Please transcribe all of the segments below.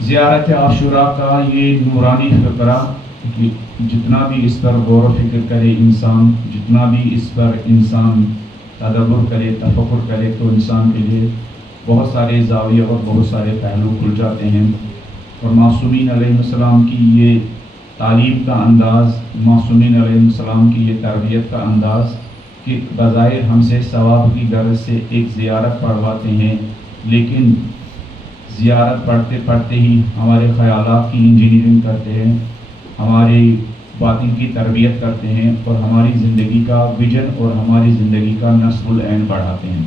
زیارت عاشورہ کا یہ نورانی فقرہ جتنا بھی اس پر غور و فکر کرے انسان، جتنا بھی اس پر انسان تدبر کرے، تفکر کرے، تو انسان کے لیے بہت سارے زاویے اور بہت سارے پہلو کھل جاتے ہیں۔ اور معصومین علیہ السلام کی یہ تعلیم کا انداز، معصومین علیہ السلام کی یہ تربیت کا انداز کہ بظاہر ہم سے ثواب کی غرض سے ایک زیارت پڑھواتے ہیں، لیکن زیارت پڑھتے پڑھتے ہی ہمارے خیالات کی انجینئرنگ کرتے ہیں، ہماری باطن کی تربیت کرتے ہیں، اور ہماری زندگی کا ویژن اور ہماری زندگی کا نصب العین بڑھاتے ہیں۔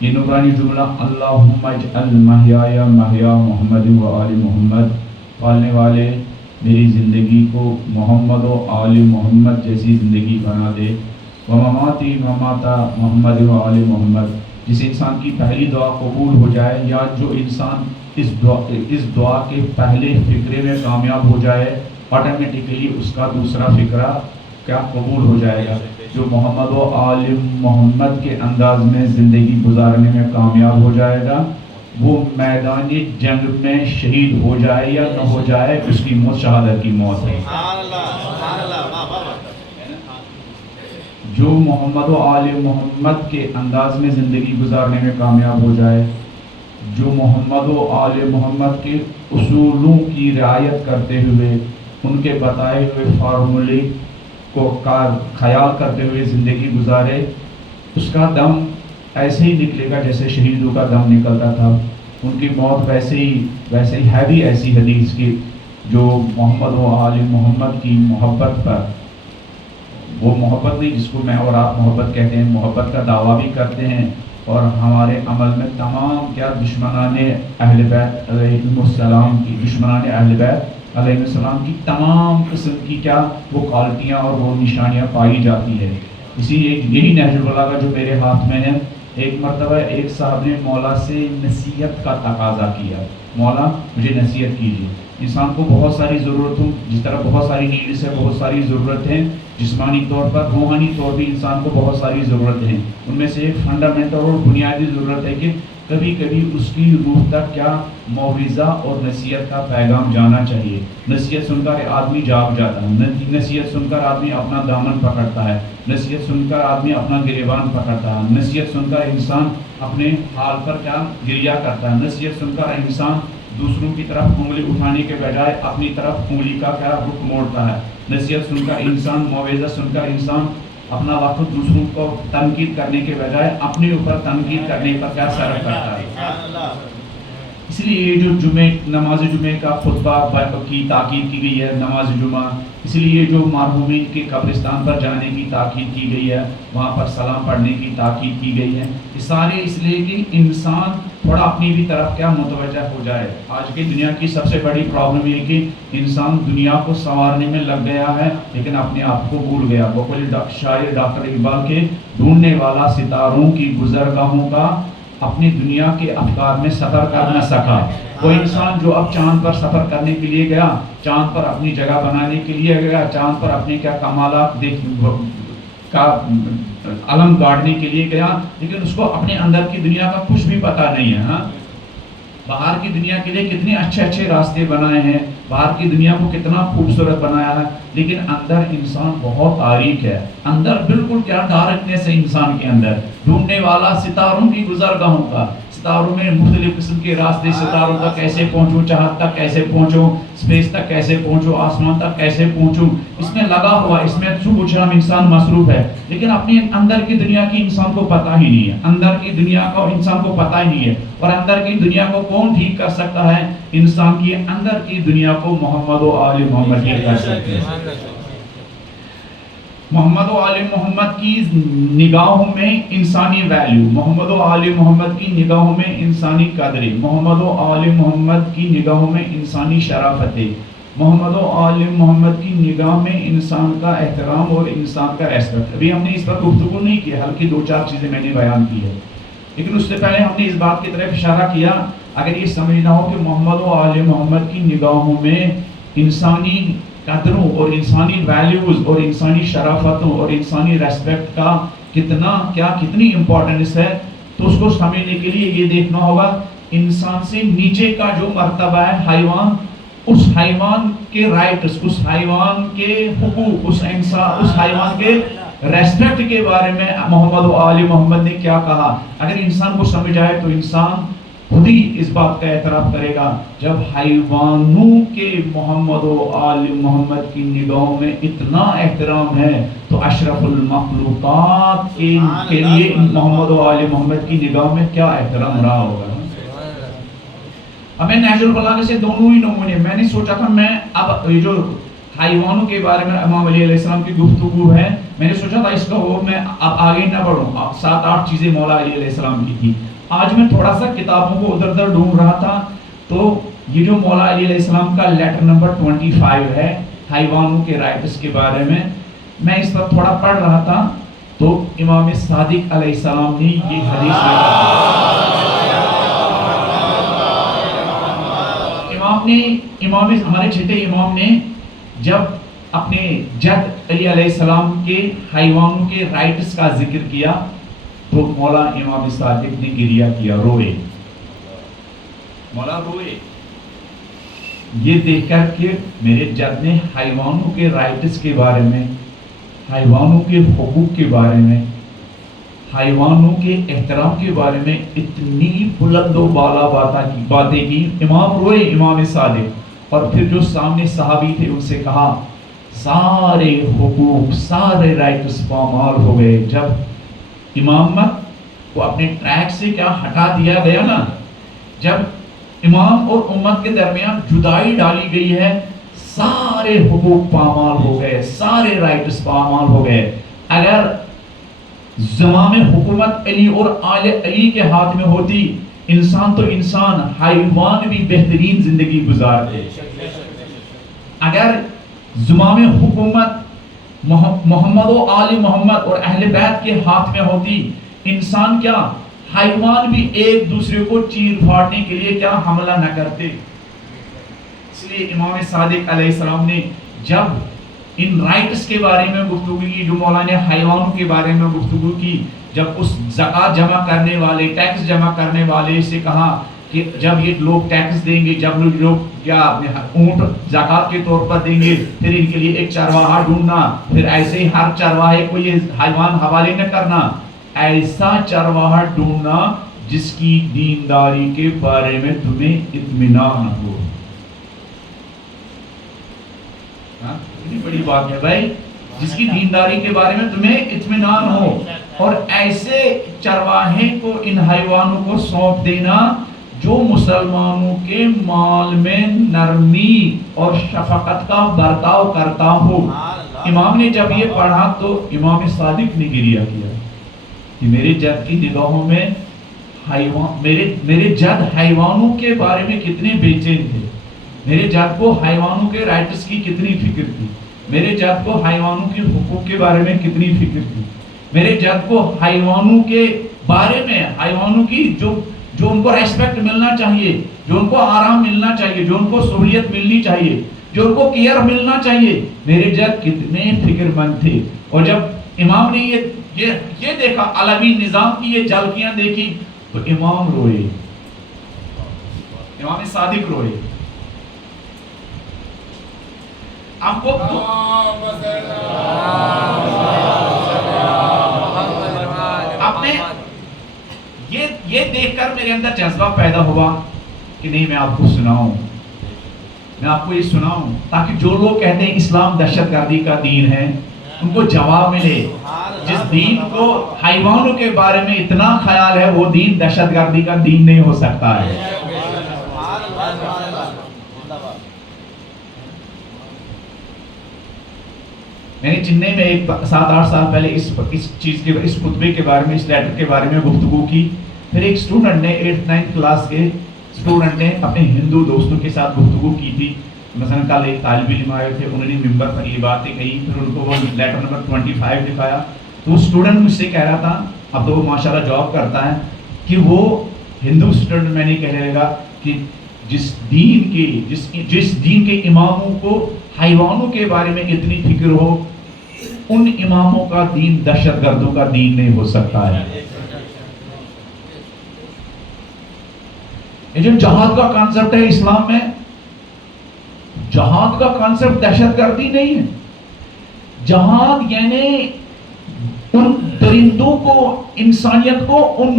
یہ نورانی جملہ اللہم اجعل محیایا محیا محمد و آل محمد، پالنے والے میری زندگی کو محمد و آل محمد جیسی زندگی بنا دے، ومماتی مماتا محمد و آل محمد، جس انسان کی پہلی دعا قبول ہو جائے، یا جو انسان اس دعا کے پہلے فکرے میں کامیاب ہو جائے، آٹومیٹکلی اس کا دوسرا فکرہ کیا قبول ہو جائے گا۔ جو محمد و آل محمد کے انداز میں زندگی گزارنے میں کامیاب ہو جائے گا، وہ میدان جنگ میں شہید ہو جائے یا نہ ہو جائے، اس کی موت شہادت کی موت ہے۔ جو محمد و آل محمد کے انداز میں زندگی گزارنے میں کامیاب ہو جائے، جو محمد و آل محمد کے اصولوں کی رعایت کرتے ہوئے، ان کے بتائے ہوئے فارمولے کو خیال کرتے ہوئے زندگی گزارے، اس کا دم ایسے ہی نکلے گا جیسے شہیدوں کا دم نکلتا تھا۔ ان کی موت ویسے ہی ہے بھی ایسی حدیث کی، جو محمد و آل محمد کی محبت پر، وہ محبت نہیں جس کو میں اور آپ محبت کہتے ہیں، محبت کا دعویٰ بھی کرتے ہیں، اور ہمارے عمل میں تمام کیا دشمنان اہل بیت علیہ السلام کی، دشمنان اہل بیت علیہ السلام کی تمام قسم کی کیا وہ کوالٹیاں اور وہ نشانیاں پائی جاتی ہے۔ اسی لیے یہی نہج البلاغہ جو میرے ہاتھ میں ہے، ایک مرتبہ ایک صاحب نے مولا سے نصیحت کا تقاضا کیا، مولا مجھے نصیحت کیجیے۔ انسان کو بہت ساری ضرورتوں، جس طرح بہت ساری نیڈس ہے، بہت ساری ضرورتیں، جسمانی طور پر، روحانی طور بھی انسان کو بہت ساری ضرورتیں ہیں۔ ان میں سے ایک فنڈامنٹل اور بنیادی ضرورت ہے کہ کبھی کبھی اس کی روح تک کیا موعظہ اور نصیحت کا پیغام جانا چاہیے۔ نصیحت سن کر آدمی جاگ جاتا ہے، نصیحت سن کر آدمی اپنا دامن پکڑتا ہے، نصیحت سن کر آدمی اپنا گریبان پکڑتا ہے، نصیحت سن کر انسان اپنے حال پر کیا گریہ کرتا ہے، نصیحت سن کر انسان دوسروں کی طرف انگلی اٹھانے کے بجائے اپنی طرف انگلی کا کیا رخ موڑتا ہے، نصیحت سن کر انسان، موعظہ سن کر انسان اپنا وقت دوسروں کو تنقید کرنے کے بجائے اپنے اوپر تنقید کرنے پر کیا صرف کرتا ہے۔ اس لیے یہ جو نماز جمعے کا خطبہ کی تاکید کی گئی ہے، نماز جمعہ، اس لیے جو مرحومین کے قبرستان پر جانے کی تاکید کی گئی ہے، وہاں پر سلام پڑھنے کی تاکید کی گئی ہے، یہ سارے اس لیے کہ انسان تھوڑا اپنی بھی طرف کیا متوجہ ہو جائے۔ آج کی دنیا کی سب سے بڑی پرابلم یہ کہ انسان دنیا کو سنوارنے میں لگ گیا ہے، لیکن اپنے آپ کو بھول گیا۔ بقول شاعر ڈاکٹر اقبال کے، ڈھونڈنے والا ستاروں کی گزرگاہوں کا اپنی دنیا کے افکار میں سفر کر نہ سکا۔ وہ انسان جو اب چاند پر سفر کرنے کے لیے گیا، چاند پر اپنی جگہ بنانے کے لیے گیا، چاند پر اپنے کیا کمالات کا علم گاڑنے کے لیے گیا، لیکن اس کو اپنے اندر کی دنیا کا کچھ بھی پتہ نہیں ہے۔ ہاں، باہر کی دنیا کے لیے کتنے اچھے اچھے راستے بنائے ہیں، باہر کی دنیا کو کتنا خوبصورت بنایا ہے، لیکن اندر انسان بہت تاریک ہے، اندر بالکل کیا ڈارکنیس ہے انسان کے اندر۔ ڈھونڈنے والا ستاروں کی گزرگاہوں کا، ستاروں میں مختلف قسم کے راستے، ستاروں تک کیسے پہنچوں، چاند تک کیسے پہنچوں، اسپیس تک کیسے پہنچوں، آسمان تک کیسے پہنچوں، اس میں لگا ہوا، اس میں صبح شام انسان مصروف ہے، لیکن اپنے اندر کی دنیا کی انسان کو پتہ ہی نہیں ہے، اندر کی دنیا کا انسان کو پتہ ہی نہیں ہے۔ اور اندر کی دنیا کو کون ٹھیک کر سکتا ہے؟ انسان کی اندر کی دنیا کو محمد و آل محمد ٹھیک کر سکتے ہیں۔ محمد و آل محمد کی نگاہوں میں انسانی ویلیو، محمد و آل محمد کی نگاہوں میں انسانی قدریں، محمد و آل محمد کی نگاہوں میں انسانی شرافتیں، محمد و آل محمد کی نگاہ میں انسان کا احترام اور انسان کا ریسپیکٹ۔ ابھی ہم نے اس پر گفتگو نہیں کی، ہلکی دو چار چیزیں میں نے بیان کی ہے، لیکن اس سے پہلے ہم نے اس بات کی طرف اشارہ کیا، اگر یہ سمجھنا ہو کہ محمد و آل محمد کی نگاہوں میں انسانی قدروں اور انسانی ویلیوز اور انسانی شرافتوں اور انسانی ریسپیکٹ کا کتنی امپورٹنس ہے، تو اس کو سمجھنے کے لیے یہ دیکھنا ہوگا انسان سے نیچے کا جو مرتبہ ہے حیوان، اس حیوان کے رائٹس، اس حیوان کے حقوق، اس حیوان کے ریسپیکٹ کے بارے میں محمد و آل محمد نے کیا کہا. اگر انسان کو سمجھ آئے تو انسان خود ہی اس بات کا اعتراف کرے گا. جب حیوانوں کے محمد و آل محمد کی نگاہوں میں اتنا احترام ہے تو اشرف المخلوقات کے لیے محمد و آل محمد کی نگاہوں میں کیا احترام رہا ہوگا. ہمیں نہج البلاغہ سے دونوں ہی نمونے. میں نے سوچا تھا میں اب یہ جو حیوانوں کے بارے میں امام علی علیہ السلام کی گفتگو ہے، میں نے سوچا تھا اس کا وہ میں اب آگے نہ بڑھوں. اب 7-8 چیزیں مولا علی علیہ السلام کی تھی. آج میں تھوڑا سا کتابوں کو ادھر ادھر ڈھونڈ رہا تھا تو یہ جو مولا علی علیہ السلام کا لیٹر نمبر 25 ہے حیوانوں کے رائٹس کے بارے میں اس پر تھوڑا پڑھ رہا تھا تو امام صادق علیہ السلام نے یہ حدیث ہمارے چھٹے امام نے جب اپنے جد علی علیہ السلام کے حیوانوں کے رائٹس کا ذکر کیا تو مولا امام صادق نے گریہ کیا، روئے. مولا روئے یہ دیکھ کر کہ میرے جد نے حیوانوں کے رائٹس کے بارے میں، حیوانوں کے حقوق کے بارے میں، حیوانوں کے احترام کے بارے میں اتنی بلند و بالا باتیں کی. امام روئے، امام صادق. اور پھر جو سامنے صحابی تھے ان سے کہا سارے حقوق، سارے رائٹس پامال ہو گئے. جب امامت کو اپنے ٹریک سے کیا ہٹا دیا گیا نا، جب امام اور امت کے درمیان جدائی ڈالی گئی ہے، سارے حقوق پامال ہو گئے، سارے رائٹس پامال ہو گئے. اگر زمام حکومت علی اور آل علی کے ہاتھ میں ہوتی، انسان تو انسان، حیوان بھی بہترین زندگی گزارتے. اگر زمام حکومت محمد و آل محمد اور اہل بیت کے ہاتھ میں ہوتی، انسان کیا حیوان بھی ایک دوسرے کو چیر پھاڑنے کے لیے کیا حملہ نہ کرتے. اس لیے امام صادق علیہ السلام نے جب ان رائٹس کے بارے میں گفتگو کی، جو مولانا حیوانوں کے بارے میں گفتگو کی، جب اس زکوٰۃ جمع کرنے والے، ٹیکس جمع کرنے والے سے کہا کہ جب یہ لوگ ٹیکس دیں گے، جب لوگ کیا اونٹ زکوٰۃ کے طور پر دیں گے، پھر ان کے لیے ایک چرواہا ڈھونڈنا، پھر ایسے ہی ہر چرواہے کو یہ حیوان حوالے نہ کرنا، ایسا چرواہا ڈھونڈنا جس کی دینداری کے بارے میں تمہیں اطمینان ہو. کتنی بڑی بات ہے بھائی، جس کی دینداری کے بارے میں تمہیں اطمینان ہو. اور ایسے چرواہے کو، ان حیوانوں کو سونپ دینا جو مسلمانوں کے مال میں نرمی اور شفقت کا برتاؤ کرتا ہو. امام نے جب یہ پڑھا تو امام صادق نے گریہ کیا کہ میرے جد کی نگاہوں میں میرے جد حیوانوں کے بارے میں کتنے بے چین تھے. میرے جد کو حیوانوں کے رائٹس کی کتنی فکر تھی. میرے جد کو حیوانوں کے حقوق کے بارے میں کتنی فکر تھی. میرے جد کو حیوانوں کے بارے میں، حیوانوں کی جو ان کو ریسپیکٹ ملنا چاہیے، جو ان کو آرام ملنا چاہیے، جو ان کو سہولیت ملنی چاہیے، جو ان کو کیئر ملنا چاہیے، میرے جد کتنے فکر مند تھے. اور جب امام نے یہ دیکھا، علوی نظام کی یہ جھلکیاں دیکھی تو امام روئے، امام صادق روئے. آپ کو اپنے یہ دیکھ کر میرے اندر جذبہ پیدا ہوا کہ نہیں میں آپ کو سناؤں، میں آپ کو یہ سناؤں تاکہ جو لوگ کہتے ہیں اسلام دہشت گردی کا دین ہے ان کو جواب ملے. جس دین کو حیوانوں کے بارے میں اتنا خیال ہے وہ دین دہشت گردی کا دین نہیں ہو سکتا ہے. میں نے چنئی میں ایک 7-8 سال پہلے اس چیز کے، اس خطبے کے بارے میں، اس لیٹر کے بارے میں گفتگو کی. پھر ایک اسٹوڈنٹ نے 8th-9th کلاس کے اسٹوڈنٹ نے اپنے ہندو دوستوں کے ساتھ گفتگو کی تھی. مثلا کل ایک طالب علم آئے تھے، انہوں نے ممبر پر یہ باتیں کہی، پھر ان کو وہ لیٹر نمبر 25 دکھایا تو وہ اسٹوڈنٹ مجھ سے کہہ رہا تھا، اب تو وہ ماشاءاللہ جاب کرتا ہے، کہ وہ ہندو اسٹوڈنٹ میں نہیں کہنے لگا کہ جس دین کے اماموں کو حیوانوں کے بارے میں اتنی فکر ہو، ان اماموں کا دین دہشت گردوں کا دین نہیں ہو سکتا ہے. یہ جو جہاد کا کانسیپٹ ہے اسلام میں، جہاد کا کانسیپٹ دہشت گردی نہیں ہے. جہاد یعنی ان درندوں کو، انسانیت کو ان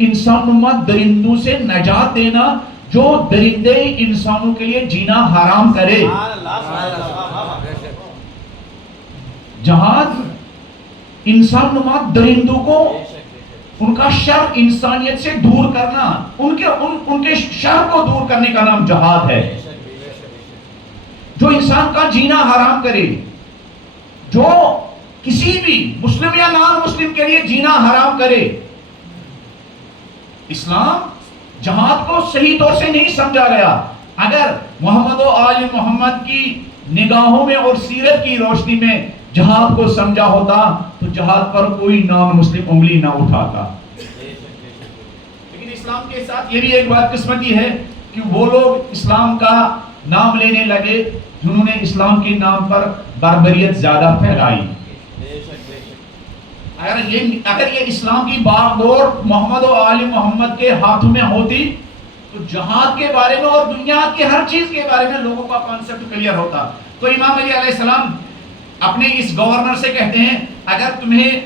انسان نما درندوں سے نجات دینا جو درندے انسانوں کے لیے جینا حرام کرے. جہاد انسان نما درندوں کو ان کا شر انسانیت سے دور کرنا، ان کے شر کو دور کرنے کا نام جہاد ہے. جو انسان کا جینا حرام کرے، جو کسی بھی مسلم یا نان مسلم کے لیے جینا حرام کرے. اسلام جہاد کو صحیح طور سے نہیں سمجھا گیا. اگر محمد و آل محمد کی نگاہوں میں اور سیرت کی روشنی میں جہاد کو سمجھا ہوتا تو جہاد پر کوئی نان مسلم انگلی نہ اٹھاتا. لیکن اسلام کے ساتھ یہ بھی ایک بات قسمتی ہے کہ وہ لوگ اسلام کا نام لینے لگے جنہوں نے اسلام کے نام پر بربریت زیادہ پھیلائی. اگر یہ اسلام کی باغ محمد و آل محمد کے ہاتھوں میں ہوتی تو جہاد کے بارے میں اور دنیا کی ہر چیز کے بارے میں لوگوں کا کانسیپٹ کلیئر ہوتا. تو امام علی علیہ السلام اپنے اس گورنر سے کہتے ہیں اگر تمہیں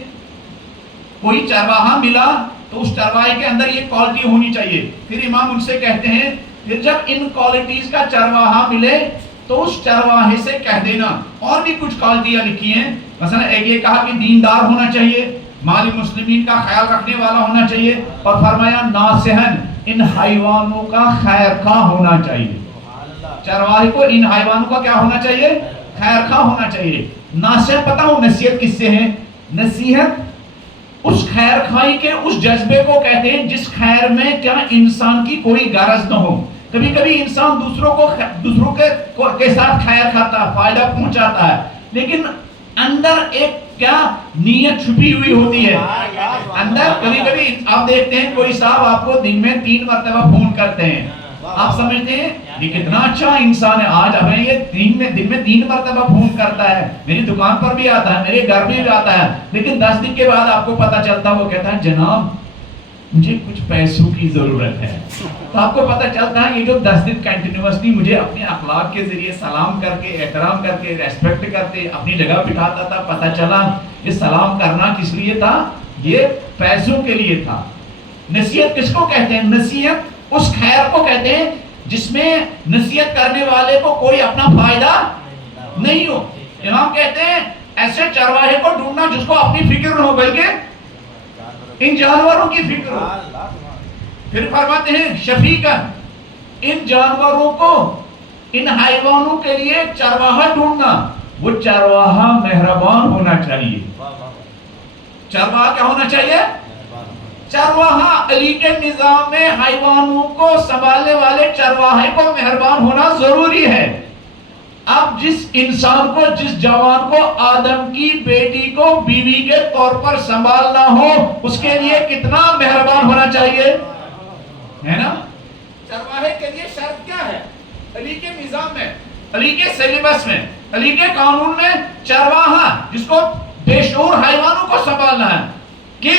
کوئی چرواہا ملا تو اس چرواہے کے اندر یہ کوالٹی ہونی چاہیے. پھر امام ان سے کہتے ہیں پھر جب ان کوالٹیز کا چرواہا ملے تو اس چرواہے سے کہہ دینا. اور بھی کچھ کوالٹیاں لکھی ہیں، مثلا ایک یہ کہا کہ دیندار ہونا چاہیے، مال مسلمین کا خیال رکھنے والا ہونا چاہیے، اور فرمایا ناصحن، ان حیوانوں کا خیر خواہ ہونا چاہیے. چرواہے کو ان حیوانوں کا کیا ہونا چاہیے؟ خیر خواہ ہونا چاہیے. ناصح پتہ ہو نصیحت کس سے ہے؟ نصیحت اس خیر خواہی کے اس جذبے کو کہتے ہیں جس خیر میں کیا انسان کی کوئی غرض نہ ہو. کبھی کبھی انسان دوسروں کے ساتھ خیر کھاتا ہے، فائدہ پہنچاتا ہے، لیکن اندر ایک کیا نیت چھپی ہوئی ہوتی ہے. اندر کبھی کبھی آپ دیکھتے ہیں کوئی صاحب آپ کو دن میں 3 مرتبہ فون کرتے ہیں، آپ سمجھتے ہیں یہ کتنا اچھا انسان ہے، آج ہمیں یہ دن میں 3 مرتبہ فون کرتا ہے، میری دکان پر بھی آتا ہے، میرے گھر میں بھی آتا ہے. لیکن 10 دن کے بعد آپ کو پتا چلتا ہے وہ کہتا ہے جناب مجھے کچھ پیسوں کی ضرورت ہے. تو آپ کو پتا چلتا ہے یہ جو 10 دن کنٹینیوسلی مجھے اپنے اخلاق کے ذریعے سلام کر کے، احترام کر کے، ریسپیکٹ کرتے اپنی جگہ بٹھاتا تھا، پتا چلا یہ سلام کرنا کس لیے تھا؟ یہ پیسوں کے لیے تھا. نصیحت کس کو کہتے ہیں؟ نصیحت اس خیر کو کہتے ہیں جس میں نصیحت کرنے والے کو کوئی اپنا فائدہ نہیں ہو. امام کہتے ہیں ایسے چرواہے کو ڈھونڈنا جس کو اپنی فکر نہ ہو بلکہ ان جانوروں کی فکر ہو. پھر فرماتے ہیں شفیقاً، ان جانوروں کو، ان حیوانوں کے لیے چرواہا ڈھونڈنا، وہ چرواہا مہربان ہونا چاہیے. چرواہا کیا ہونا چاہیے؟ چرواہا علی کے نظام میں حیوانوں کو سنبھالنے والے چرواہے کو مہربان ہونا ضروری ہے. اب جس انسان کو، جس جوان کو آدم کی بیٹی کو بیوی کے طور پر سنبھالنا ہو اس کے لیے کتنا مہربان ہونا چاہیے، ہے نا؟ چرواہے کے لیے شرط کیا ہے؟ علی کے نظام میں، علی کے سلیبس میں، علی کے قانون میں چرواہا جس کو بے شعور حیوانوں کو سنبھالنا ہے. کہ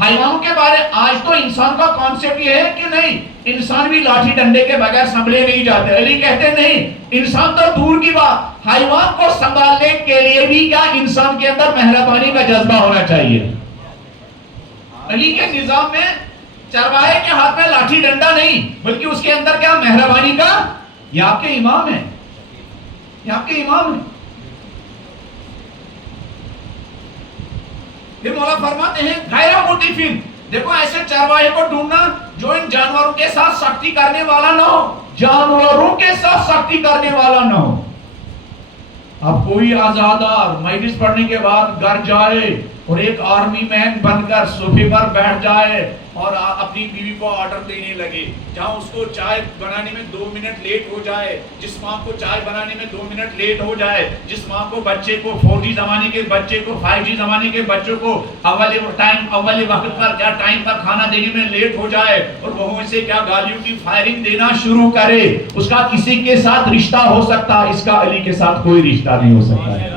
حیوانوں کے بارے آج تو انسان کا کانسیپٹ یہ ہے کہ نہیں انسان بھی لاٹھی ڈنڈے کے بغیر سنبھلے نہیں جاتے. علی کہتے نہیں، انسان تو دور کی بات، حیوان کو سنبھالنے کے لیے بھی کیا انسان کے اندر مہربانی کا جذبہ ہونا چاہیے. علی کے نظام میں چرواہے کے ہاتھ میں لاٹھی ڈنڈا نہیں بلکہ اس کے اندر کیا مہربانی کا. یہ آپ کے امام ہیں، یہ آپ کے امام ہیں. پھر مولا فرماتے ہیں غیر متفین، دیکھو ایسے چرواہے کو ڈھونڈنا جو ان جانوروں کے ساتھ سختی کرنے والا نہ ہو، جانوروں کے ساتھ سختی کرنے والا نہ ہو. اب کوئی آزادار مجلس پڑھنے کے بعد گھر جائے اور ایک آرمی مین بن کر صوفے پر بیٹھ جائے اور اپنی بیوی کو آرڈر دینے لگے، جہاں اس کو چائے بنانے میں 2 منٹ لیٹ ہو جائے، جس ماں کو چائے بنانے میں 2 منٹ لیٹ ہو جائے، جس ماں کو بچے کو 4G زمانے کے بچے کو 5G زمانے کے بچوں کو اول وقت پر کیا ٹائم پر کھانا دینے میں لیٹ ہو جائے اور بہویں سے کیا گالیوں کی فائرنگ دینا شروع کرے. اس کا کسی کے ساتھ رشتہ ہو سکتا، اس کا علی کے ساتھ کوئی رشتہ نہیں ہو سکتا ہے.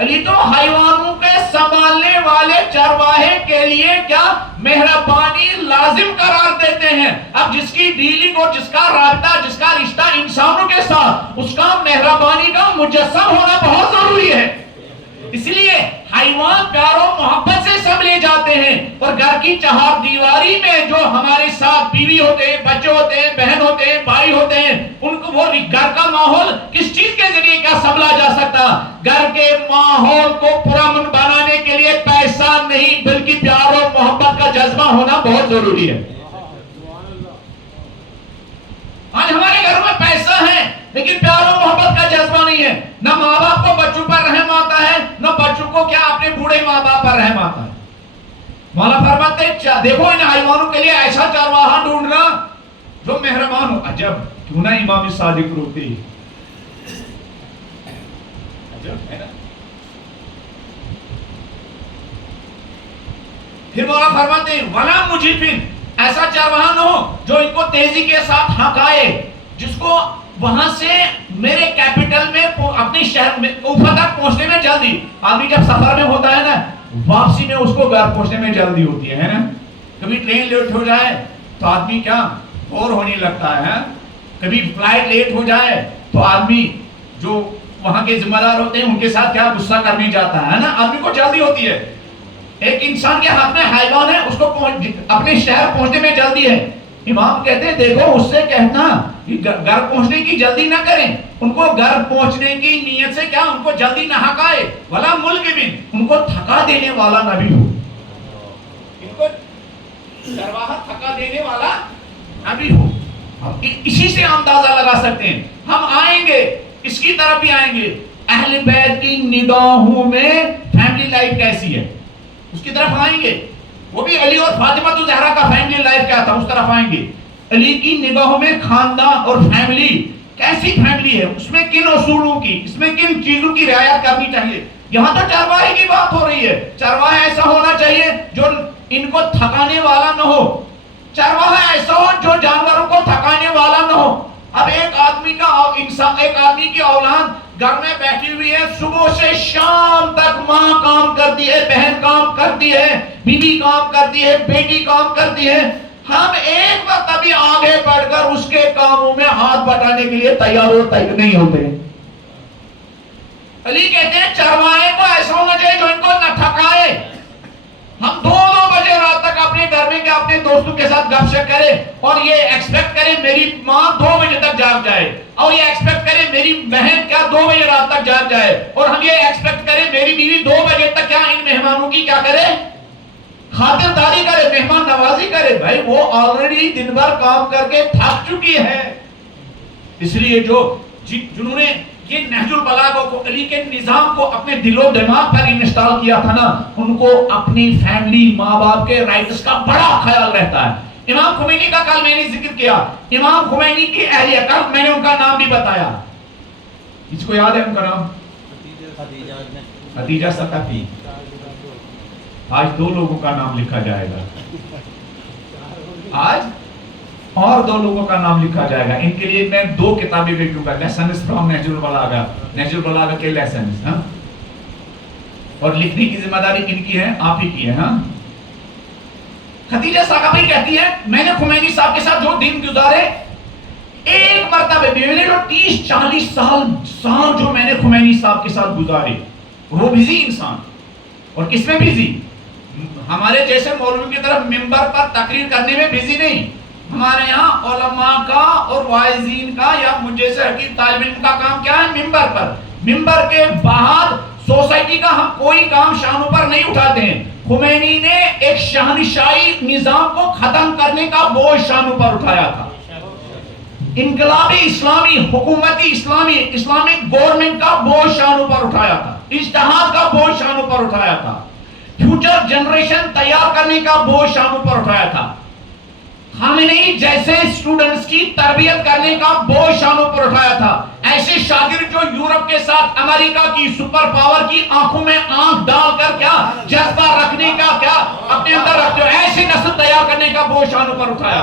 علی تو حیوانوں کے سنبھالنے والے چرواہے کے لیے کیا مہربانی لازم قرار دیتے ہیں. اب جس کی ڈیلنگ اور جس کا رابطہ, جس کا رشتہ انسانوں کے ساتھ, اس کا مہربانی کا مجسم ہونا بہت ضروری ہے. اس لیے حیوان پیار و محبت سے سب لے جاتے ہیں, اور گھر کی چہار دیواری میں جو ہمارے ساتھ بیوی ہوتے ہیں, بچے ہوتے ہیں, بہن ہوتے ہیں, بھائی ہوتے ہیں, ان کو وہ گھر کا ماحول کس چیز کے ذریعے کیا سنبھلا جا سکتا؟ گھر کے ماحول کو پرامن بنانے کے لیے پیسہ نہیں بلکہ پیار و محبت کا جذبہ ہونا بہت ضروری ہے. آج ہمارے گھروں میں پیسہ ہے لیکن پیار و محبت کا جذبہ نہیں ہے. نہ ماں باپ کو بچوں پر رحم آتا ہے, نہ بچوں کو کیا اپنے بوڑھے ماں باپ پر رحم آتا ہے. مولا فرماتے ہیں دیکھو ان حیوانوں کے لیے ایسا چرواہا ڈھونڈنا جو مہربان ہو. عجب کیوں نہ امام صادق روتے, عجب ہے نا. پھر مولا فرماتے ہیں ولا مجیبن, ایسا چرواہا نہ ہو جو ان کو تیزی کے ساتھ ہکائے, جس کو وہاں سے میرے کیپٹل میں اپنے شہر میں اوپر تک پہنچنے میں جلدی. آدمی جب سفر میں ہوتا ہے نا, واپسی میں اس کو گھر پہنچنے میں جلدی ہوتی ہے نا. کبھی ٹرین لیٹ ہو جائے تو آدمی کیا بور ہونے لگتا ہے, کبھی فلائٹ لیٹ ہو جائے تو آدمی جو وہاں کے ذمہ دار ہوتے ہیں ان کے ساتھ کیا غصہ کرنے جاتا ہے نا. آدمی کو جلدی ہوتی ہے. ایک انسان کے ہاتھ میں حیوان ہے, اس کو اپنے شہر پہنچنے میں جلدی ہے. امام کہتے ہیں دیکھو اس سے کہنا گھر پہنچنے کی جلدی نہ کریں, ان کو گھر پہنچنے کی نیت سے کیا ان کو جلدی نہ ہکائے. ولا ملغبن, ان کو تھکا دینے والا نہ بھی ہو, ان کو چرواہا تھکا دینے والا نہ بھی ہو. اسی سے اندازہ لگا سکتے ہیں. ہم آئیں گے, اس کی طرف بھی آئیں گے, اہل بیت کی نگاہوں میں فیملی لائف کیسی ہے اس کی طرف آئیں گے. وہ بھی علی اور فاطمہ الزہرا کا فیملی لائف کیا تھا اس طرف آئیں گے. علی کی نگاہوں میں خاندان اور فیملی کیسی فیملی ہے, اس میں کن اصولوں کی, اس میں کن چیزوں کی رعایت کرنی چاہیے. یہاں تو چرواہے کی بات ہو رہی ہے. چرواہا ایسا ہونا چاہیے جو ان کو تھکانے والا نہ ہو, چرواہا ایسا ہو جو جانوروں کو تھکانے والا نہ ہو. اب ایک آدمی کا انسان, ایک آدمی کی اولاد گھر میں بیٹھی ہوئی ہے, صبح سے شام تک ماں کام کرتی ہے, بہن کام کرتی ہے, بیوی کام کرتی ہے, بیٹی کام کرتی ہے. ہم ایک وقت ابھی آگے بڑھ کر اس کے کاموں میں ہاتھ بٹانے کے لیے تیار نہیں ہوتے. علی کہتے ہیں چرواہے کو ایسا ہونا چاہیے جو ان کو نہ تھکائے. ہم 2-2 بجے رات تک اپنے گھر میں اپنے دوستوں کے ساتھ گپ شپ کرے اور یہ ایکسپیکٹ کرے میری ماں 2 بجے تک جاگ جائے, اور یہ ایکسپیکٹ کرے میری بہن کیا 2 بجے رات تک جاگ جائے, اور ہم یہ ایکسپیکٹ کرے میری بیوی 2 بجے تک کیا ان مہمانوں کی کیا کرے, خاطرداری کرے, مہمان نوازی کرے. بھائی وہ آلریڈی دن بھر کام کر کے تھک چکی ہے. اس لیے جنہوں نے یہ نہج البلاغہ کو, علی کے نظام کو اپنے دل و دماغ پر انسٹال کیا تھا نا, ان کو اپنی فیملی, ماں باپ کے رائٹس کا بڑا خیال رہتا ہے. امام خمینی کا کل میں نے ذکر کیا, امام خمینی کی اہلیہ, کل میں نے ان کا نام بھی بتایا. اس کو یاد ہے ان کا نام؟ خدیجہ ثقفی. آج 2 لوگوں کا نام لکھا جائے گا, آج اور 2 لوگوں کا نام لکھا جائے گا. ان کے لیے میں 2 کتابیں بھیجوں گا, لیسنز فرام نہج البلاغہ, نہج البلاغہ کے لیسنز. ہاں, اور لکھنے کی ذمہ داری ان کی ہے, آپ ہی کی ہے. ہاں, خدیجہ ثقفی کہتی ہے میں نے خمینی صاحب کے ساتھ جو دن گزارے, ایک مرتبہ میں نے جو 30-40 سال جو میں نے خمینی صاحب کے ساتھ گزارے, وہ بزی انسان, اور کس میں بزی, ہمارے جیسے مولوی کی طرف ممبر پر تقریر کرنے میں بزی نہیں. ہمارے یہاں علماء کا اور واعظین کا یا مجھ جیسے حقیق طالب علم کا کام کیا ہے, ممبر پر. ممبر کے باہر سوسائٹی کا ہم کوئی کام شانوں پر نہیں اٹھاتے ہیں. خمینی نے ایک شہنشاہی نظام کو ختم کرنے کا بوجھ شانوں پر اٹھایا تھا. انقلابی اسلامی, حکومتی اسلامی, اسلامک گورنمنٹ کا بوجھ شانوں پر اٹھایا تھا, اجتہاد کا بوجھ شانوں پر اٹھایا تھا, فیوچر جنریشن تیار کرنے کا بوجھ شانوں پر اٹھایا تھا, خامنئی جیسے اسٹوڈنٹس کی تربیت کرنے کا بوجھ شانوں پر اٹھایا تھا. ایسے شاگرد جو یورپ کے ساتھ امریکہ کی سپر پاور کی آنکھوں میں آنکھ ڈال کر کیا جذبہ رکھنے کا کیا اپنے اندر رکھتے ہو, ایسے نسل تیار کرنے کا بوجھ شانوں پر اٹھایا.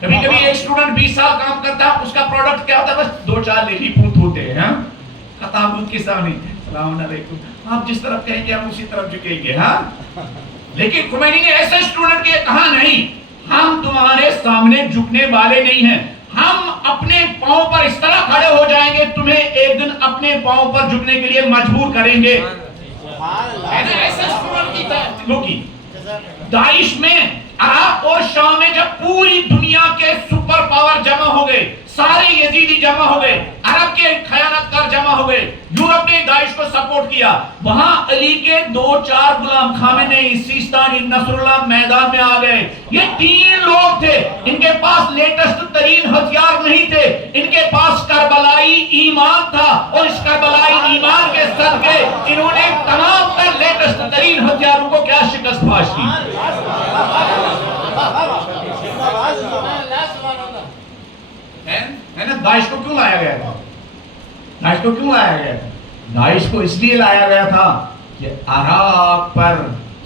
کبھی ایک اسٹوڈنٹ 20 سال کام کرتا ہے, اس کا پروڈکٹ کیا ہوتا ہے, بس 2-4 لیلی پونت ہوتے ہیں. تابوت کے سامنے السلام علیکم، آپ جس طرف کہیں گے ہم اسی طرف جھکیں گے. ہاں لیکن خمینی نے ایسے اسٹوڈنٹ کے کہا نہیں، ہم تمہارے سامنے جھکنے والے نہیں ہیں، ہم اپنے پاؤں پر اس طرح کھڑے ہو جائیں گے تمہیں ایک دن اپنے پاؤں پر جھکنے کے لیے مجبور کریں گے. ایسے اسٹوڈنٹ کی داعش میں عراق اور شام میں جب پوری دنیا کے سپر پاور جمع ہو گئے، سارے یزیدی جمع ہو گئے، عرب کے خیانت کار جمع ہو گئے، یورپ نے داعش کو سپورٹ کیا، وہاں علی کے 2-4 غلام خامنئی، سیستانی، نصر اللہ میدان میں آ گئے. یہ 3 لوگ تھے، ان کے پاس لیٹسٹ ترین ہتھیار نہیں تھے، ان کے پاس کربلائی ایمان تھا، اور اس کربلائی ایمان کے صدقے انہوں نے تمام تر لیٹسٹ ترین ہتھیاروں کو کیا شکست پاش کی. داعش کو کیوں لایا گیا تھا؟ داعش کو کیوں لایا گیا تھا؟ داعش کو اس لیے لایا گیا تھا کہ عراق پر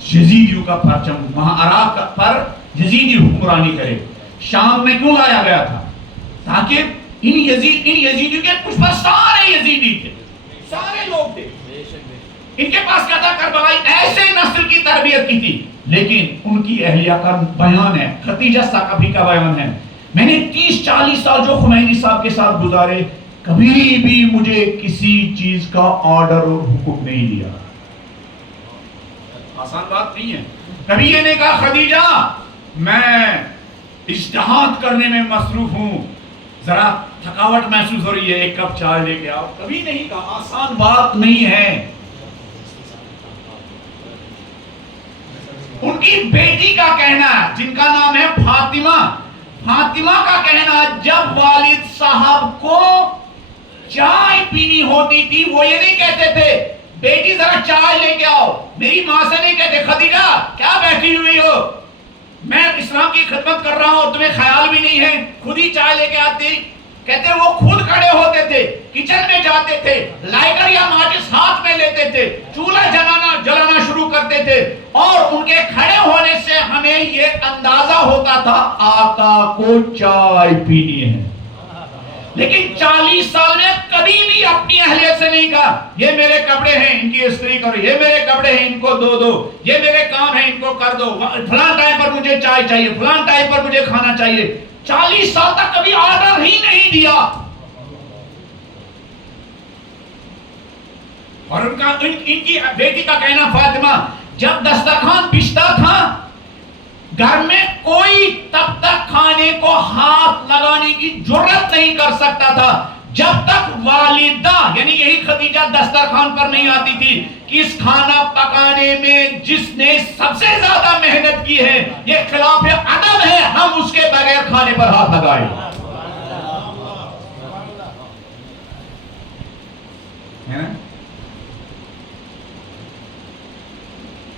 یزیدیوں کا پرچم، وہاں عراق پر یزیدی حکمرانی کرے. شام میں کیوں لایا گیا تھا؟ تاکہ ان یزیدیوں کے کچھ پر سارے یزیدی تھے، سارے لوگ تھے، ان کے پاس کیا تھا؟ کربلائی ایسے نسل کی تربیت کی تھی. لیکن ان کی اہلیہ کا بیان ہے، ختیجہ ثقفی کا بیان ہے، میں نے 30-40 سال جو خمینی صاحب کے ساتھ گزارے، کبھی بھی مجھے کسی چیز کا آرڈر اور حکم نہیں دیا. آسان بات نہیں ہے. کبھی یہ نہیں کہا خدیجہ میں اجتہاد کرنے میں مصروف ہوں، ذرا تھکاوٹ محسوس ہو رہی ہے، ایک کپ چائے لے کے آؤ. کبھی نہیں کہا. آسان بات نہیں ہے. ان کی بیٹی کا کہنا ہے جن کا نام ہے فاطمہ کا کہنا، جب والد صاحب کو چائے پینی ہوتی تھی وہ یہ نہیں کہتے تھے بیٹی ذرا چائے لے کے آؤ. میری ماں سے نہیں کہتے خدیجہ کیا بیٹھی ہوئی ہو، میں اسلام کی خدمت کر رہا ہوں، تمہیں خیال بھی نہیں ہے، خود ہی چائے لے کے آتی. کہتے وہ خود کھڑے ہوتے تھے، کچن میں جاتے تھے، لائٹر یا ماچس ہاتھ میں لیتے تھے، چولہا جلانا شروع کرتے تھے، اور ان کے کھڑے ہونے سے ہمیں یہ اندازہ ہوتا تھا آقا کو چائے پینی ہے. لیکن 40 سال میں کبھی بھی اپنی اہلیت سے نہیں کہا یہ میرے کپڑے ہیں ان کی استری کرو، یہ میرے کپڑے ہیں ان کو دو، یہ میرے کام ہیں ان کو کر دو، فلاں ٹائم پر مجھے چائے چاہیے، فلاں ٹائم پر مجھے کھانا چاہیے. 40 سال تک کبھی آرڈر ہی نہیں دیا. اور ان کی بیٹی کا کہنا فاطمہ، جب دسترخوان بچھتا تھا گھر میں کوئی تب تک کھانے کو ہاتھ لگانے کی جرت نہیں کر سکتا تھا جب تک والدہ یعنی یہی خدیجہ دسترخوان پر نہیں آتی تھی کہ اس کھانا پکانے میں جس نے سب سے زیادہ محنت کی ہے یہ خلاف ادب ہے، ہم اس کے بغیر کھانے پر ہاتھ لگائیں.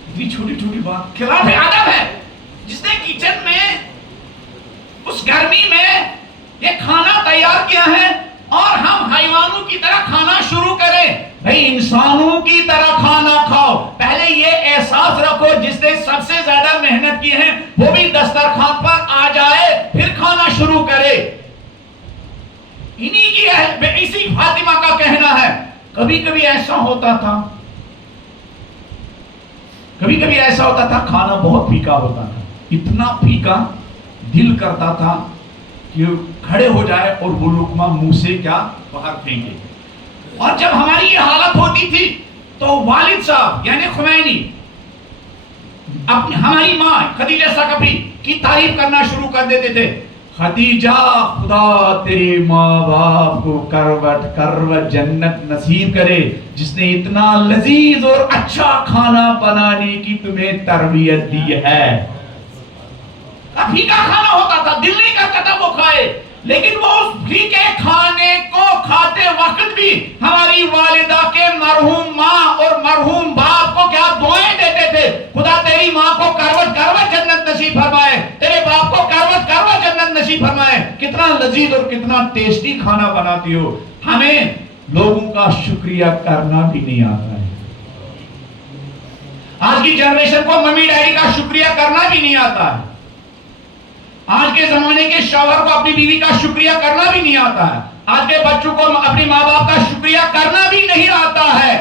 اتنی چھوٹی چھوٹی بات خلاف ادب ہے. جس نے کچن میں اس گرمی میں یہ کھانا تیار کیا ہے اور ہم حیوانوں کی طرح کھانا شروع کریں. بھئی انسانوں کی طرح کھانا کھاؤ. پہلے یہ احساس رکھو جس نے سب سے زیادہ محنت کی ہے وہ بھی دسترخوان پر آ جائے پھر کھانا شروع کرے. انہی کی اسی فاطمہ کا کہنا ہے. کبھی کبھی ایسا ہوتا تھا کھانا بہت پھیکا ہوتا تھا، اتنا پھیکا دل کرتا تھا کہ کھڑے ہو جائے اور وہ لقمہ منہ سے کیا باہر پھینکے. اور جب ہماری یہ حالت ہوتی تھی تو والد صاحب یعنی خمینی ہماری ماں خدیجہ ثقفی کی تعریف کرنا شروع کر دیتے تھے. خدیجہ خدا تیرے ماں باپ کو کروٹ جنت نصیب کرے جس نے اتنا لذیذ اور اچھا کھانا بنانے کی تمہیں تربیت دی ہے. پھیکا کھانا ہوتا تھا، دل نہیں کرتا تھا وہ کھائے، لیکن وہ اس پھیکے کھانے کو کھاتے وقت بھی ہماری والدہ کے مرحوم ماں اور مرحوم باپ کو کیا دعائیں دیتے تھے. خدا تیری ماں کو کروٹ جنت نصیب فرمائے، تیرے باپ کو کروٹ جنت نصیب فرمائے. کتنا لذیذ اور کتنا ٹیسٹی کھانا بناتی ہو. ہمیں لوگوں کا شکریہ کرنا بھی نہیں آتا ہے. آج کی جنریشن کو ممی ڈیڈی کا شکریہ کرنا بھی نہیں آتا ہے. آج کے زمانے کے شوہر کو اپنی بیوی کا شکریہ کرنا بھی نہیں آتا ہے. آج کے بچوں کو اپنی ماں باپ کا شکریہ کرنا بھی نہیں آتا ہے.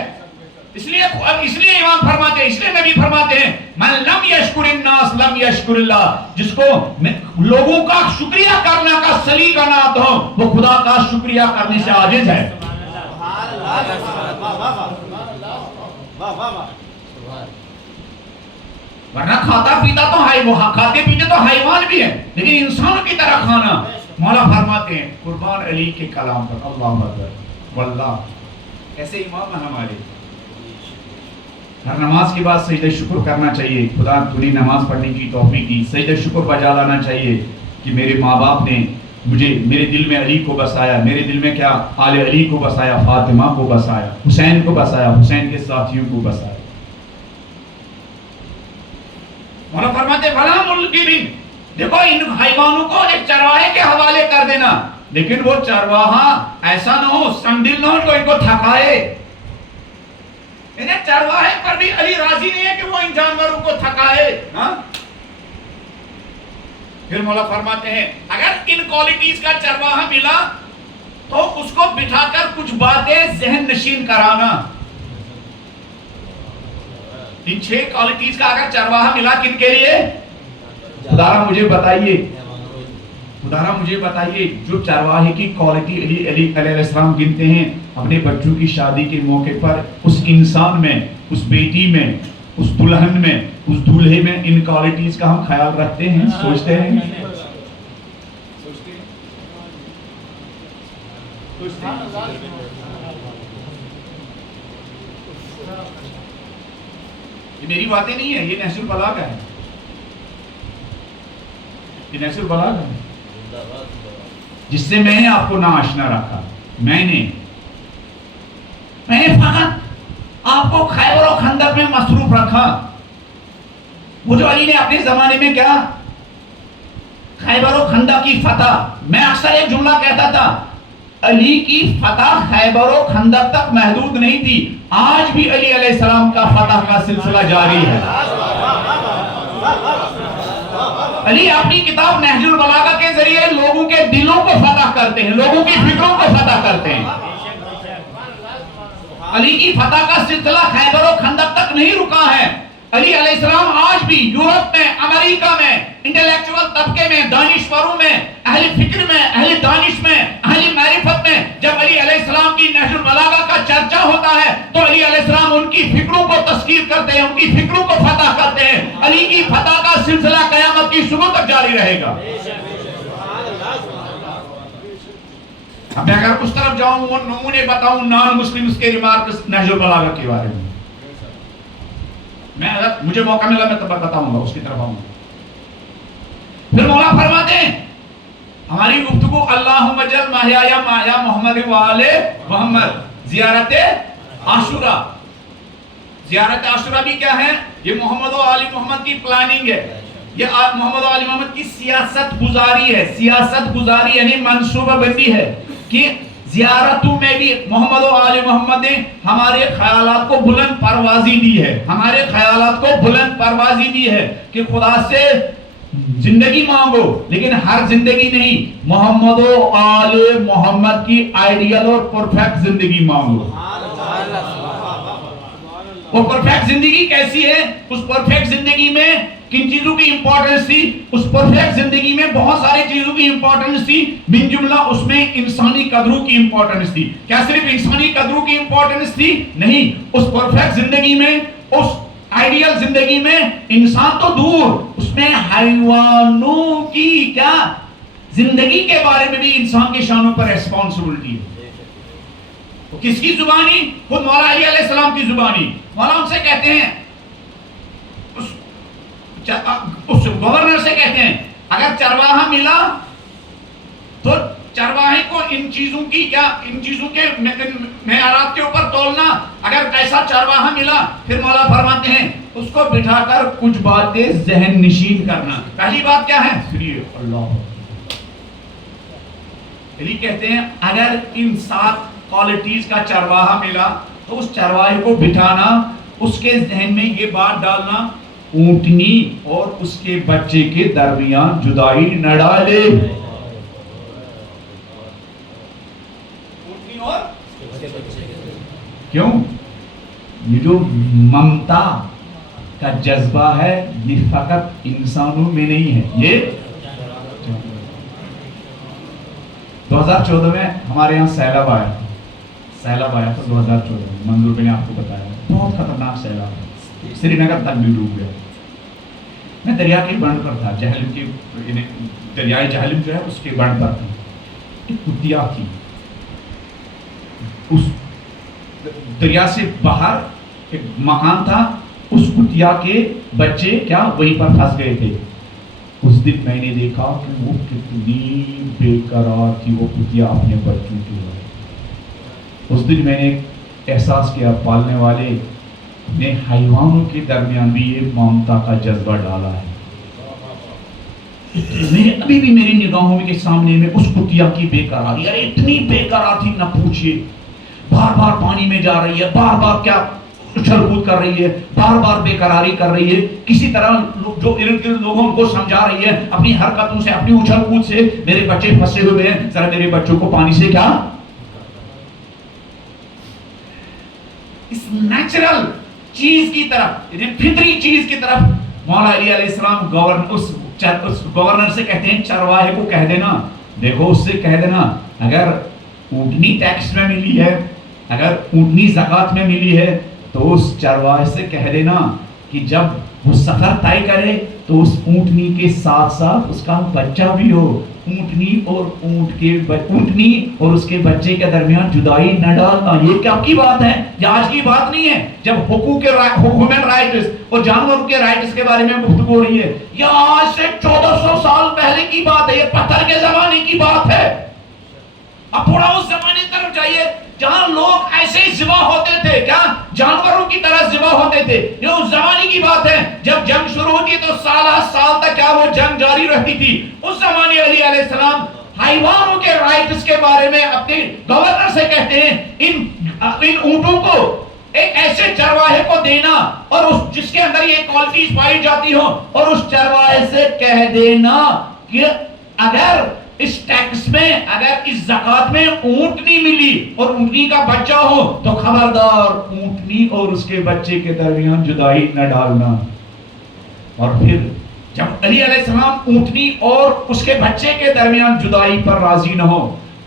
اس لیے امام فرماتے ہیں, اس لیے نبی فرماتے ہیں من لم یشکر الناس لم یشکر اللہ, جس کو لوگوں کا شکریہ کرنے کا سلیقہ نہ آتا ہو وہ خدا کا شکریہ کرنے سے عاجز ہے. ورنہ کھاتا پیتا تو کھاتے پیتے تو حیوان بھی ہے, لیکن انسان کی طرح کھانا. مولا فرماتے ہیں قربان علی کے کلام پر, اللہ اکبر واللہ ایسے امام ہیں ہمارے. ہر نماز کے بعد سجدہ شکر کرنا چاہیے, خدا تمہیں نماز پڑھنے کی توفیق دی. سجدہ شکر بجا لانا چاہیے کہ میرے ماں باپ نے مجھے, میرے دل میں علی کو بسایا, میرے دل میں کیا آل علی کو بسایا, فاطمہ کو بسایا, حسین کو بسایا, حسین کے ساتھیوں کو بسایا. مولا فرماتے فلا ملکبین, دیکھو ان حیوانوں کو ایک چرواہے کے حوالے کر دینا, لیکن وہ چرواہا ایسا نہ ہو, سنگدل نہ ہو تو ان کو تھکائے. انہیں چرواہے پر بھی علی راضی نہیں ہے کہ وہ ان جانوروں کو تھکائے. پھر مولا فرماتے ہیں اگر ان کوالٹیز کا چرواہا ملا تو اس کو بٹھا کر کچھ باتیں ذہن نشین کرانا. ان 6 کوالٹیز کا اگر چرواہا ملا کن کے لیے؟ خدارہ مجھے بتائیے, خدارہ مجھے بتائیے جو چرواہے کی کوالٹی علی علیہ السلام گنتے ہیں اپنے بچوں کی شادی کے موقع پر, اس انسان میں, اس بیٹی میں, اس دلہن میں, اس دولہے میں ان کوالٹیز کا ہم خیال رکھتے ہیں, سوچتے ہیں؟ یہ میری باتیں نہیں ہے, یہ نحس البلاغہ ہے, یہ نحس البلاغہ ہے جس سے میں نے آپ کو ناآشنا رکھا. میں نے فقط آپ کو خیبر و خندق میں مصروف رکھا. وہ جو علی نے اپنے زمانے میں کیا خیبر و خندق کی فتح, میں اکثر ایک جملہ کہتا تھا علی کی فتح خیبر و خندق تک محدود نہیں تھی, آج بھی علی علیہ السلام کا فتح کا سلسلہ جاری ہے. علی اپنی کتاب نہج البلاغہ کے ذریعے لوگوں کے دلوں کو فتح کرتے ہیں, لوگوں کی فکروں کو فتح کرتے ہیں. علی کی فتح کا سلسلہ خیبر و خندق تک نہیں رکا ہے. علی علیہ السلام آج بھی یورپ میں, امریکہ میں, انٹلیکچوئل طبقے میں, دانشوروں میں, اہل فکر میں, اہل دانش میں, اہل معرفت میں, جب علی علیہ السلام کی نہج البلاغہ کا چرچا ہوتا ہے تو علی علیہ السلام ان کی فکروں کو تذکیر کرتے ہیں, ان کی فکروں کو فتح کرتے ہیں. علی کی فتح کا سلسلہ قیامت کی صبح تک جاری رہے گا. اب میں اگر اس طرف جاؤں وہ نمونے بتاؤں نان مسلمز کے ریمارکس نہج البلاغہ کے بارے میں, میں اگر مجھے موقع ملا میں تب بتاؤں گا, اس کی طرف آؤں گا. پھر مولا فرماتے ہیں ہماری گفتگو اللہم اجعل محیایا محیا محمد و آل محمد, زیارت عاشورہ. زیارت عاشورہ بھی کیا ہے؟ یہ محمد و آل محمد کی پلاننگ ہے, یہ محمد و آل محمد کی سیاست گزاری ہے. سیاست گزاری یعنی منصوبہ بندی ہے کہ زیارتوں میں بھی محمد و آل محمد نے ہمارے خیالات کو بلند پروازی دی ہے, ہمارے خیالات کو بلند پروازی دی ہے کہ خدا سے زندگی مانگو, لیکن ہر زندگی نہیں, محمد و آل محمد کی آئیڈیل اور پرفیکٹ زندگی مانگو. وہ پرفیکٹ زندگی کیسی ہے؟ اس پرفیکٹ زندگی میں کن چیزوں کی امپورٹنس تھی؟ اس پرفیکٹ زندگی میں بہت ساری چیزوں کی امپورٹنس تھی, من جملہ اس میں انسانی قدروں کی امپورٹنس تھی. کیا صرف انسانی قدروں کی امپورٹنس تھی؟ نہیں, اس پرفیکٹ زندگی میں, اس آئیڈیل زندگی میں انسان تو دور, اس میں حیوانوں کی کیا زندگی کے بارے میں بھی انسان کے شانوں پر ریسپانسبلٹی ہے. کس کی زبانی؟ خود مولا علی علیہ السلام کی زبانی. مولا ان سے کہتے ہیں, اس گورنر سے کہتے ہیں اگر چرواہا ملا تو چرواہے کو ان چیزوں کی کیا, ان چیزوں کے معیارات کے اوپر تولنا. اگر ایسا چرواہا ملا پھر مولا فرماتے ہیں اس کو بٹھا کر کچھ باتیں ذہن نشین کرنا. پہلی بات کیا ہے؟ اللہ. علی کہتے ہیں اگر ان 7 کوالٹیز کا چرواہا ملا تو اس چرواہے کو بٹھانا, اس کے ذہن میں یہ بات ڈالنا اونٹنی اور اس کے بچے کے درمیان جدائی نہ ڈالے. کیوں؟ یہ جو ممتا کا جذبہ ہے یہ فقط انسانوں میں نہیں ہے. یہ 2014 میں ہمارے یہاں سیلاب آیا تھا 2014 میں. منظور بھائی نے آپ کو بتایا بہت خطرناک سیلاب ہے, سری نگر تک بھی ڈوب گیا. میں دریا کے بند پر تھا, جہلم کی دریائے جہلم جو ہے اس کے بند پر تھا. ایک کتیا تھی, اس دریا سے باہر ایک مکان تھا, اس کتیا کے بچے کیا وہیں پر پھنس گئے تھے. اس دن میں نے دیکھا کہ وہ کتنی بے قرار تھی وہ کتیا اپنے بچوں کی وجہ. اس دن میں نے احساس کیا پالنے والے نے حیوانوں کے درمیان بھی یہ ممتا کا جذبہ ڈالا ہے. ابھی بھی میری نگاہوں کے سامنے میں اس کتیا کی بے قراری, ارے اتنی بے قرار تھی نہ پوچھئے. بار بار پانی میں جا رہی ہے, بار بار کیا اچھل کود کر رہی ہے, بار بار بے قراری کر رہی ہے. کسی طرح جو ارد گرد لوگوں کو سمجھا رہی ہے اپنی حرکتوں سے, اپنی اچھل کود سے, میرے بچے پھنسے ہوئے ہیں, ذرا میرے بچوں کو پانی سے کیا. اس نیچرل چیز کی طرف, فطری چیز کی طرف مولا علی علیہ السلام اس گورنر سے کہتے ہیں چرواہے کو کہہ دینا, دیکھو اس سے کہہ دینا اگر اونٹنی ٹیکس میں ملی ہے, اگر اونٹنی زکوٰۃ میں ملی ہے تو اس چرواہے سے کہہ دینا کہ جب وہ سفر طے کرے تو اس اونٹنی کے ساتھ ساتھ اس کا بچہ بھی ہو. اونٹنی اور اس کے بچے کے درمیان جدائی نہ ڈالنا. یہ کیا کی بات ہے؟ یہ آج کی بات نہیں ہے جب ہیومن رائٹس اور جانوروں کے رائٹس کے بارے میں گفتگو ہو رہی ہے. یہ آج سے 1400 سال پہلے کی بات ہے, یہ پتھر کے زمانے کی بات ہے. اب تھوڑا اس زمانے طرف جائیے جہاں لوگ ایسے ذبح ہوتے تھے, کیا جانوروں کی طرح ذبح ہوتے تھے. یہ اس زمانے کی بات ہے جب جنگ شروع ہوتی تو سال تک کیا وہ جنگ جاری رہتی تھی. اس زمانے علی علیہ السلام حیوانوں کے رائٹس کے بارے میں اپنے گورنر سے کہتے ہیں ان اونٹوں کو ایک ایسے چرواہے کو دینا اور اس جس کے اندر یہ کوالٹیز پائی جاتی ہو, اور اس چرواہے سے کہہ دینا کہ اگر اس ٹیکس میں, اگر اس زکوٰۃ میں اونٹنی ملی اور اونٹنی کا بچہ ہو تو خبردار اونٹنی اور اس کے بچے کے درمیان جدائی نہ ڈالنا. اور پھر جب علی علیہ السلام اونٹنی اور اس کے بچے کے درمیان جدائی پر راضی نہ ہو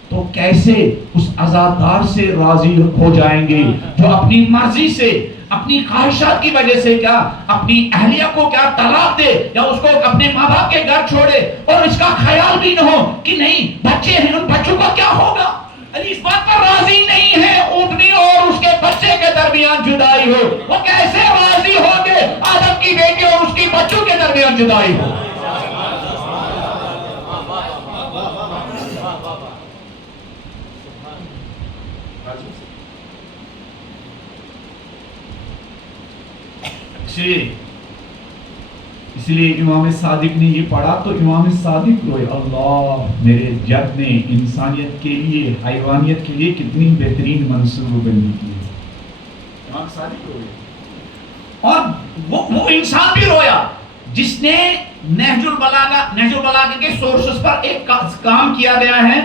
تو کیسے اس عزادار سے راضی ہو جائیں گے جو اپنی مرضی سے, اپنی خواہشات کی وجہ سے کیا اپنی اہلیہ کو کیا طلاق دے یا اس کو اپنے ماں باپ کے گھر چھوڑے اور اس کا خیال بھی نہ ہو کہ نہیں بچے ہیں, ان بچوں کا کیا ہوگا. علی اس بات پر راضی نہیں ہے اونٹنی اور اس کے بچے کے درمیان جدائی ہو. وہ کیسے راضی ہو گے آدم کی بیٹی اور اس کی بچوں کے درمیان جدائی ہو. اس لیے امام صادق نے یہ پڑھا تو امام صادق روئے, اللہ میرے جد نے انسانیت کے لیے, حیوانیت کے لیے کتنی بہترین منصوبہ بندی کی ہے. امام صادق روئے اور وہ انسان بھی رویا جس نے نہج البلاغہ کے سورسز پر ایک کام کیا گیا ہے,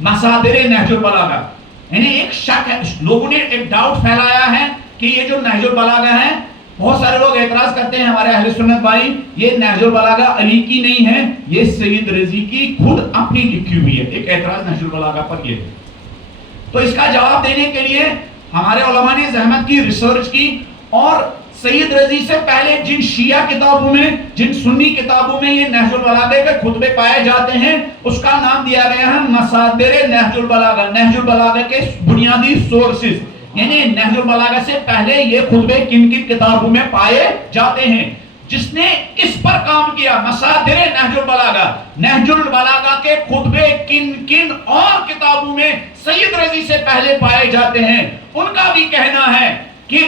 مصادر نہج البلاغہ. یعنی ایک شک ہے, لوگوں نے ایک ڈاؤٹ پھیلایا ہے کہ یہ جو نہج البلاغہ ہے, بہت سارے لوگ اعتراض کرتے ہیں ہمارے اہل سنت بھائی, یہ نہج البلاغہ علی کی نہیں ہے, یہ سید رضی کی خود اپنی لکھی ہوئی ہے. ایک اعتراض نہج البلاغہ پر یہ. تو اس کا جواب دینے کے لیے ہمارے علماء نے زحمت کی, ریسرچ کی, اور سید رضی سے پہلے جن شیعہ کتابوں میں, جن سنی کتابوں میں یہ نہج البلاغہ کے خطبے پائے جاتے ہیں اس کا نام دیا گیا ہے مصادر نہج البلاغہ. نہج البلاغہ کے بنیادی سورسز, یعنی نہج البلاغہ سے پہلے یہ خطبے کن کن کتابوں میں پائے جاتے ہیں. جس نے اس پر کام کیا مصادر نہج البلاغہ, نہج البلاغہ کے خطبے کن کن اور کتابوں میں سید رضی سے پہلے پائے جاتے ہیں, ان کا بھی کہنا ہے کہ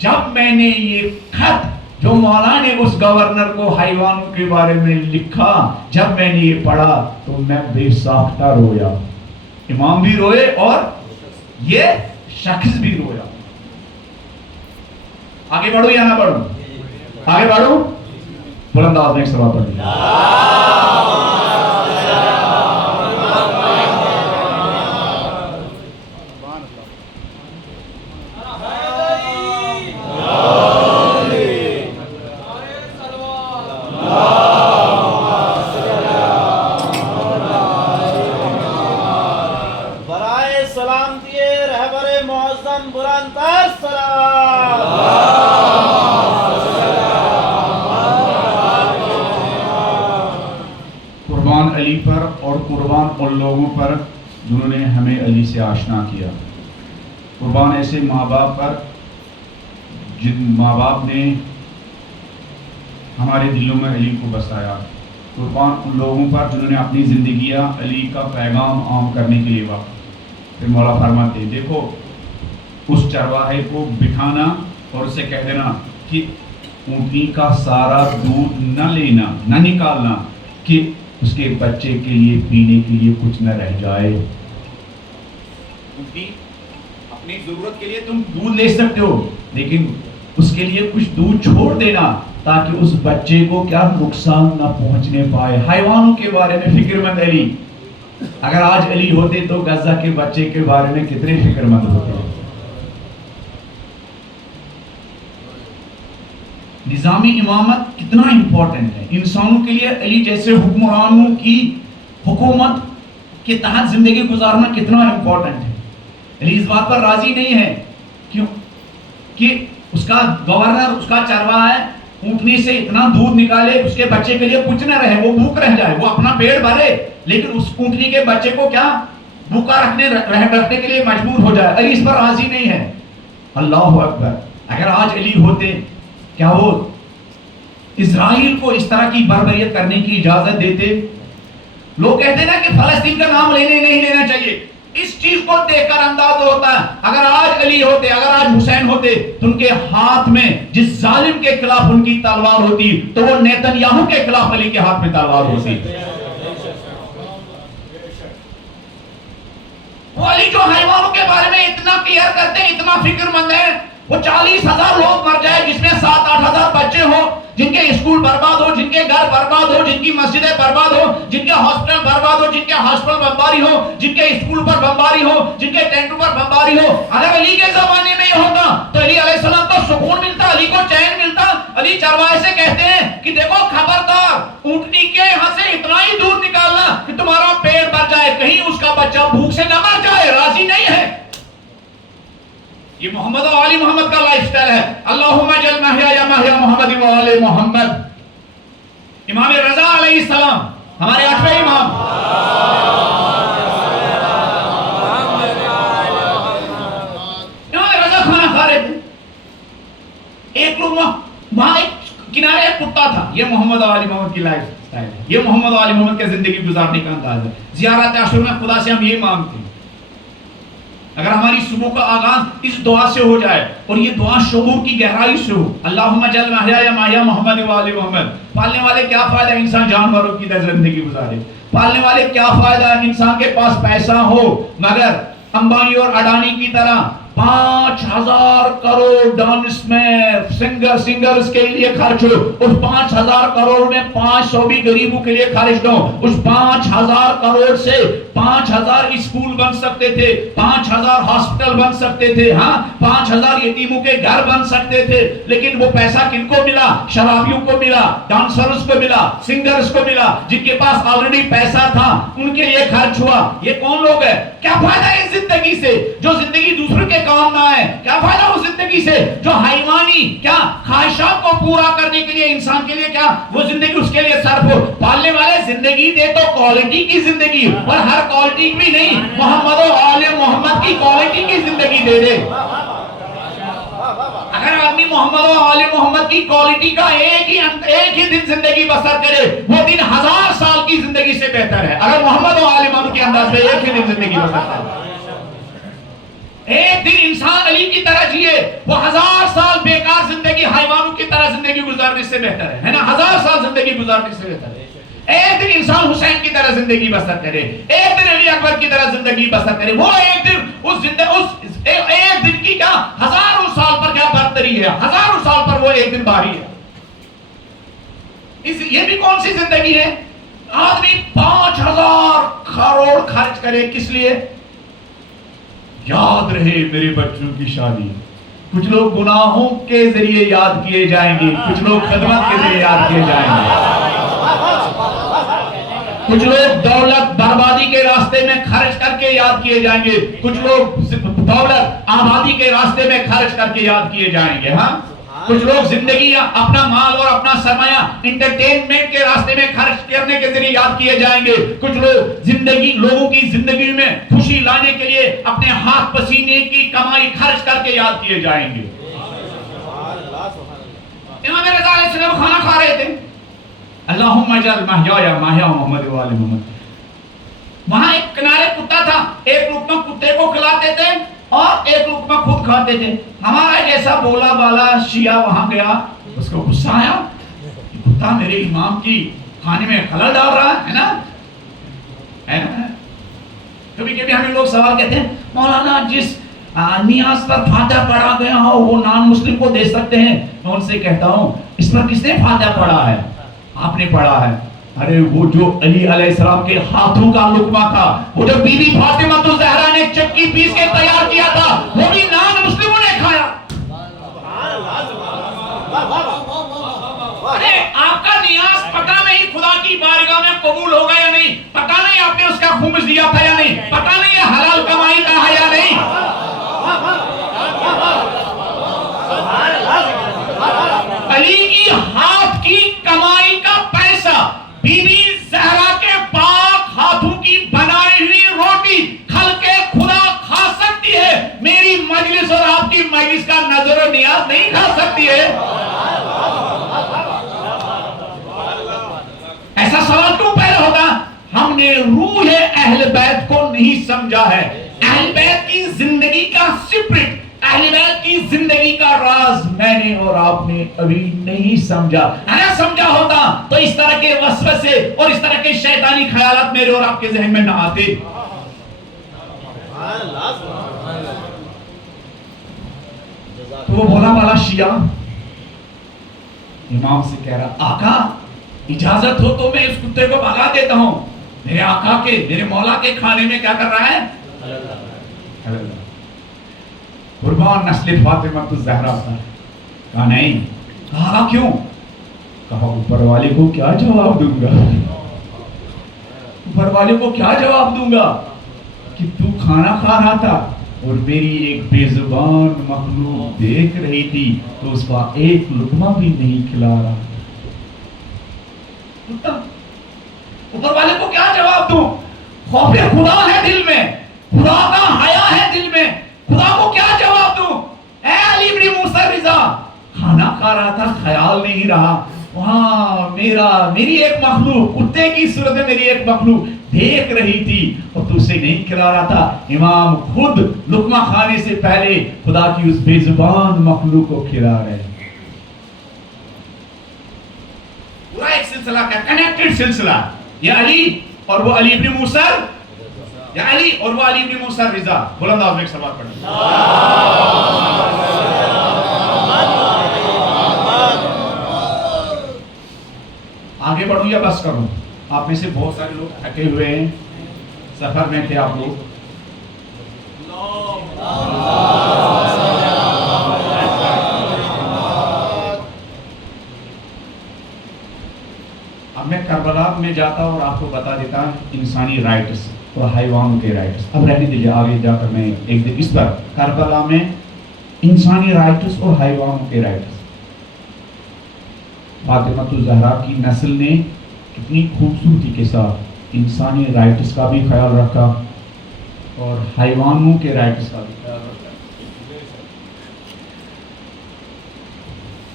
جب میں نے یہ خط جو مولا نے اس گورنر کو حیوانوں کے بارے میں لکھا, جب میں نے یہ پڑھا تو میں بے ساختہ رویا. امام بھی روئے اور یہ شخص بھی رویا. آگے بڑھو یا نہ بڑھو؟ آگے بڑھو. بلند آواز میں ایک سوال پڑھ لیا. قربان علی پر اور قربان ان لوگوں پر جنہوں نے ہمیں علی سے آشنا کیا. قربان ایسے ماں باپ پر جن ماں باپ نے ہمارے دلوں میں علی کو بسایا. قربان ان لوگوں پر جنہوں نے اپنی زندگیاں علی کا پیغام عام کرنے کے لیے وقف. پھر مولا فرماتے دیکھو اس چرواہے کو بٹھانا اور اسے کہہ دینا کہ اونٹنی کا سارا دودھ نہ لینا نہ نکالنا کہ اس کے بچے کے لیے پینے کے لیے کچھ نہ رہ جائے. اونٹنی اپنی ضرورت کے لیے تم دودھ لے سکتے ہو لیکن اس کے لیے کچھ دودھ چھوڑ دینا تاکہ اس بچے کو کیا نقصان نہ پہنچنے پائے. حیوانوں کے بارے میں فکر مند علی. اگر آج علی ہوتے تو غزہ کے بچے کے بارے میں کتنے فکر مند ہوتے. نظامی امامت کتنا امپورٹنٹ ہے انسانوں کے لیے. علی جیسے حکمرانوں کی حکومت کے تحت زندگی گزارنا کتنا امپورٹنٹ ہے. علی اس بات پر راضی نہیں ہے کیوں کہ اس کا گورنر اس کا چرواہا ہے اونٹنی سے اتنا دودھ نکالے اس کے بچے کے لیے کچھ نہ رہے, وہ بھوک رہ جائے, وہ اپنا پیٹ بھرے لیکن اس اونٹنی کے بچے کو کیا بھوکا رکھنے کے لیے مجبور ہو جائے. علی اس پر راضی نہیں ہے. اللہ اکبر. اگر آج علی ہوتے کیا وہ اسرائیل کو اس طرح کی بربریت کرنے کی اجازت دیتے؟ لوگ کہتے ہیں نا کہ فلسطین کا نام نہیں لینا چاہیے. اس چیز کو دیکھ کر انداز ہوتا ہے اگر آج علی ہوتے, اگر آج حسین ہوتے تو ان کے ہاتھ میں جس ظالم کے خلاف ان کی تلوار ہوتی تو وہ نیتن یاہو کے خلاف علی کے ہاتھ میں تلوار ہوتی. وہ علی جو حیوانوں کے بارے میں اتنا کیئر کرتے ہیں, اتنا فکر مند ہے, وہ 40,000 لوگ مر جائے جس میں 7-8 ہزار بچے ہوں جن کے اسکول برباد ہو, جن کے گھر برباد ہو, جن کی مسجدیں برباد ہو, جن کے ہاسپٹل برباد ہو, جن کے ہاسپٹل بمباری ہو, جن کے اسکول پر بمباری ہو, جن کے ٹینٹوں پر بمباری ہو. اگر علی کے زمانے میں یہ ہوتا تو علی علیہ السلام کو سکون ملتا, علی کو چین ملتا. علی چرواہے سے کہتے ہیں کہ دیکھو خبردار اونٹنی کے یہاں سے اتنا ہی دودھ نکالنا کہ تمہارا پیٹ بھر جائے, کہیں اس کا بچہ بھوک سے نہ مر جائے. راضی نہیں ہے. یہ محمد و آل محمد کا لائف سٹائل ہے. اللہم اجعل محیا محیا محمد و آل محمد. امام رضا علیہ السلام ہمارے 8ویں امام, امام رضا کھانا کھا رہے تھے, ایک لوگ وہاں ایک کنارے ایک کتا تھا. یہ محمد و آل محمد کی لائف سٹائل ہے, یہ محمد و آل محمد کے زندگی گزارنے کا انداز ہے. زیارت عاشور میں خدا سے ہم یہ مانگتے ہیں اگر ہماری صبح کا آغاز اس دعا سے ہو جائے اور یہ دعا شعور کی گہرائی سے ہو, اللہم اجعل محیا محیا محمد و آل محمد. پالنے والے کیا فائدہ انسان جانوروں کی طرح زندگی گزارے, پالنے والے کیا فائدہ انسان کے پاس پیسہ ہو مگر امبانی اور اڈانی کی طرح 5,000 کروڑ ڈانس میں سنگرز کے لیے خرچ ہو, اس 5,000 کروڑ میں 500 بھی غریبوں کے لیے خرچ دو. اس 5,000 کروڑ سے 5,000 اسکول بن سکتے تھے, 5,000 ہاسپٹل بن سکتے تھے, ہاں 5,000 یتیموں کے گھر بن سکتے تھے. لیکن وہ پیسہ کن کو ملا؟ شرابیوں کو ملا, ڈانسرز کو ملا, سنگرز کو ملا, جن کے پاس آلریڈی پیسہ تھا ان کے لیے خرچ ہوا. یہ کون لوگ ہیں؟ کیا فائدہ ہے اس زندگی سے جو زندگی دوسروں کے کام نہ ہے؟ کیا فائدہ اس زندگی سے جو حیوانی کیا خواہشات کو پورا کرنے کے لیے انسان کے لیے کیا وہ زندگی اس کے لیے صرف ہو؟ پالنے والے زندگی دے تو کوالٹی کی زندگی, اور ہر کوالٹی بھی نہیں, محمد و آل محمد کی کوالٹی کی زندگی دے دے. اگر آدمی محمد و آل محمد کی کوالٹی کا ایک ہی دن زندگی بسر کرے وہ دن 1000 سال کی زندگی سے بہتر ہے. اگر محمد و آل محمد کے انداز میں ایک ہی دن زندگی بسر کرے, ایک دن انسان علی کی طرح جیے وہ 1000 سال بیکار زندگی حیوانوں کی طرح زندگی گزارنے سے بہتر ہے نا. 1000 سال زندگی گزارنے سے بہتر ہے ایک دن انسان حسین کی طرح زندگی بسر کرے, ایک دن علی اکبر کی طرح زندگی بسر کرے. وہ ایک دن ایک دن کی کیا 1000 سال پر کیا برتری ہے, 1000 سال پر وہ ایک دن باری ہے. یہ بھی کون سی زندگی ہے؟ آدمی 5,000 کروڑ خرچ کرے کس لیے؟ یاد رہے میرے بچوں کی شادی. کچھ لوگ گناہوں کے ذریعے یاد کیے جائیں گے, کچھ لوگ خدمت کے ذریعے یاد کیے جائیں گے, کچھ لوگ دولت بربادی کے راستے میں خرچ کر کے یاد کیے جائیں گے, کچھ لوگ دولت آبادی کے راستے میں خرچ کر کے یاد کیے جائیں گے. ہاں کچھ لوگ زندگی اپنا مال اور اپنا سرمایہ انٹرٹینمنٹ کے راستے میں خرچ کرنے کے ذریعے یاد کیے جائیں گے. کچھ لوگ لوگوں کی زندگی میں خوشی لانے کے لیے اپنے ہاتھ پسینے کی کمائی خرچ کر کے یاد کیے جائیں گے. امام رضا علیہ السلام کھانا کھا رہے تھے. اللہم اجعل محیایا محیا محمد و آل محمد. وہاں ایک کنارے کتا تھا, ایک لقمہ کتے کو کھلاتے تھے اور ایک لقمہ خود کھاتے تھے. ہمارا جیسا بولا بالا شیعہ وہاں گیا, اس کو غصہ آیا, کتا میرے امام کی کھانے میں خلل ڈال رہا ہے نا. کبھی کبھی ہمیں لوگ سوال کہتے ہیں مولانا جس نیاز پر فاتحہ پڑھا گیا ہو وہ نان مسلم کو دے سکتے ہیں. میں ان سے کہتا ہوں اس پر کس نے فاتحہ پڑھا ہے؟ آپ نے پڑھا ہے. ارے وہ جو علی علیہ السلام کے ہاتھوں کا لقمہ تھا, وہ جو بی بی فاطمہ الزہرا نے چکی پیس کے تیار کیا تھا, وہ بھی نان مسلموں نے کھایا. ارے آپ کا نیاز پتہ نہیں خدا کی بارگاہ میں قبول ہوگا یا نہیں, پتہ نہیں آپ نے اس کا خمس دیا تھا یا نہیں, پتہ نہیں یہ حلال کمائی کا ہے یا نہیں. علی کی ہاتھ کی کمائی کا پیسہ بی بی زہرا کے پاک ہاتھوں کی بنائی ہوئی روٹی کھل کے خدا کھا سکتی ہے, میری مجلس اور آپ کی مجلس کا نظر و نیاز نہیں کھا سکتی ہے. ایسا سوال کیوں پیدا ہوگا؟ ہم نے روح اہل بیت کو نہیں سمجھا ہے. اہل بیت کی زندگی کا سپرٹ, اہل بیت کی زندگی کا راز میں نے اور آپ نے ابھی نہیں سمجھا. اگر سمجھا ہوتا تو اس طرح کے وسوسے اور اس طرح کے شیطانی خیالات میرے اور آپ کے ذہن میں نہ آتے. تو وہ بولا والا شیعہ امام سے کہہ رہا, آقا اجازت ہو تو میں اس کتے کو بھگا دیتا ہوں. میرے آقا کے, میرے مولا کے کھانے میں کیا کر رہا ہے؟ قربان نسل فاطمہ الزہرا تھا. کہا نہیں. کہا کیوں؟ کہا اوپر والے کو کیا جواب دوں گا, اوپر والے کو کیا جواب دوں گا کہ تو کھانا کھا رہا تھا اور میری ایک بے زبان مخلوق دیکھ رہی تھی تو اس کا ایک لقمہ بھی نہیں کھلا رہا. اوپر والے کو کیا جواب دوں؟ خوف خدا ہے دل میں, خدا کا حیا ہے دل میں, خدا کو کیا جواب دوں؟ اے علی بن موسیٰ رضا, کھانا کھا رہا تھا, خیال نہیں رہا, وہاں میری ایک مخلوق, کتے کی صورت میں میری ایک مخلوق دیکھ رہی تھی اور تو اسے نہیں کھلا رہا تھا. امام خود لقمہ کھانے سے پہلے خدا کی اس بے زبان مخلوق کو کھلا رہے. پورا ایک سلسلہ کا کنیکٹڈ سلسلہ, یہ علی اور وہ علی بن موسیٰ, یا علی اور وہ علی بن موسیٰ رضا. بلند آواز میں ایک سلوات پڑھیں. آگے بڑھوں یا بس کروں؟ آپ میں سے بہت سارے لوگ تھکے ہوئے ہیں, سفر میں تھے آپ لوگ. اب میں کربلا میں جاتا اور آپ کو بتا دیتا انسانی رائٹس اور حیوانوں کے رائٹس. اب رہنے دیجیے, آگے جا کر میں ایک دن اس پر کربلا میں انسانی رائٹس اور حیوانوں کے رائٹس. فاطمہ الزہرا کی نسل نے کتنی خوبصورتی کے ساتھ انسانی رائٹس کا بھی خیال رکھا اور حیوانوں کے رائٹس کا بھی خیال رکھا.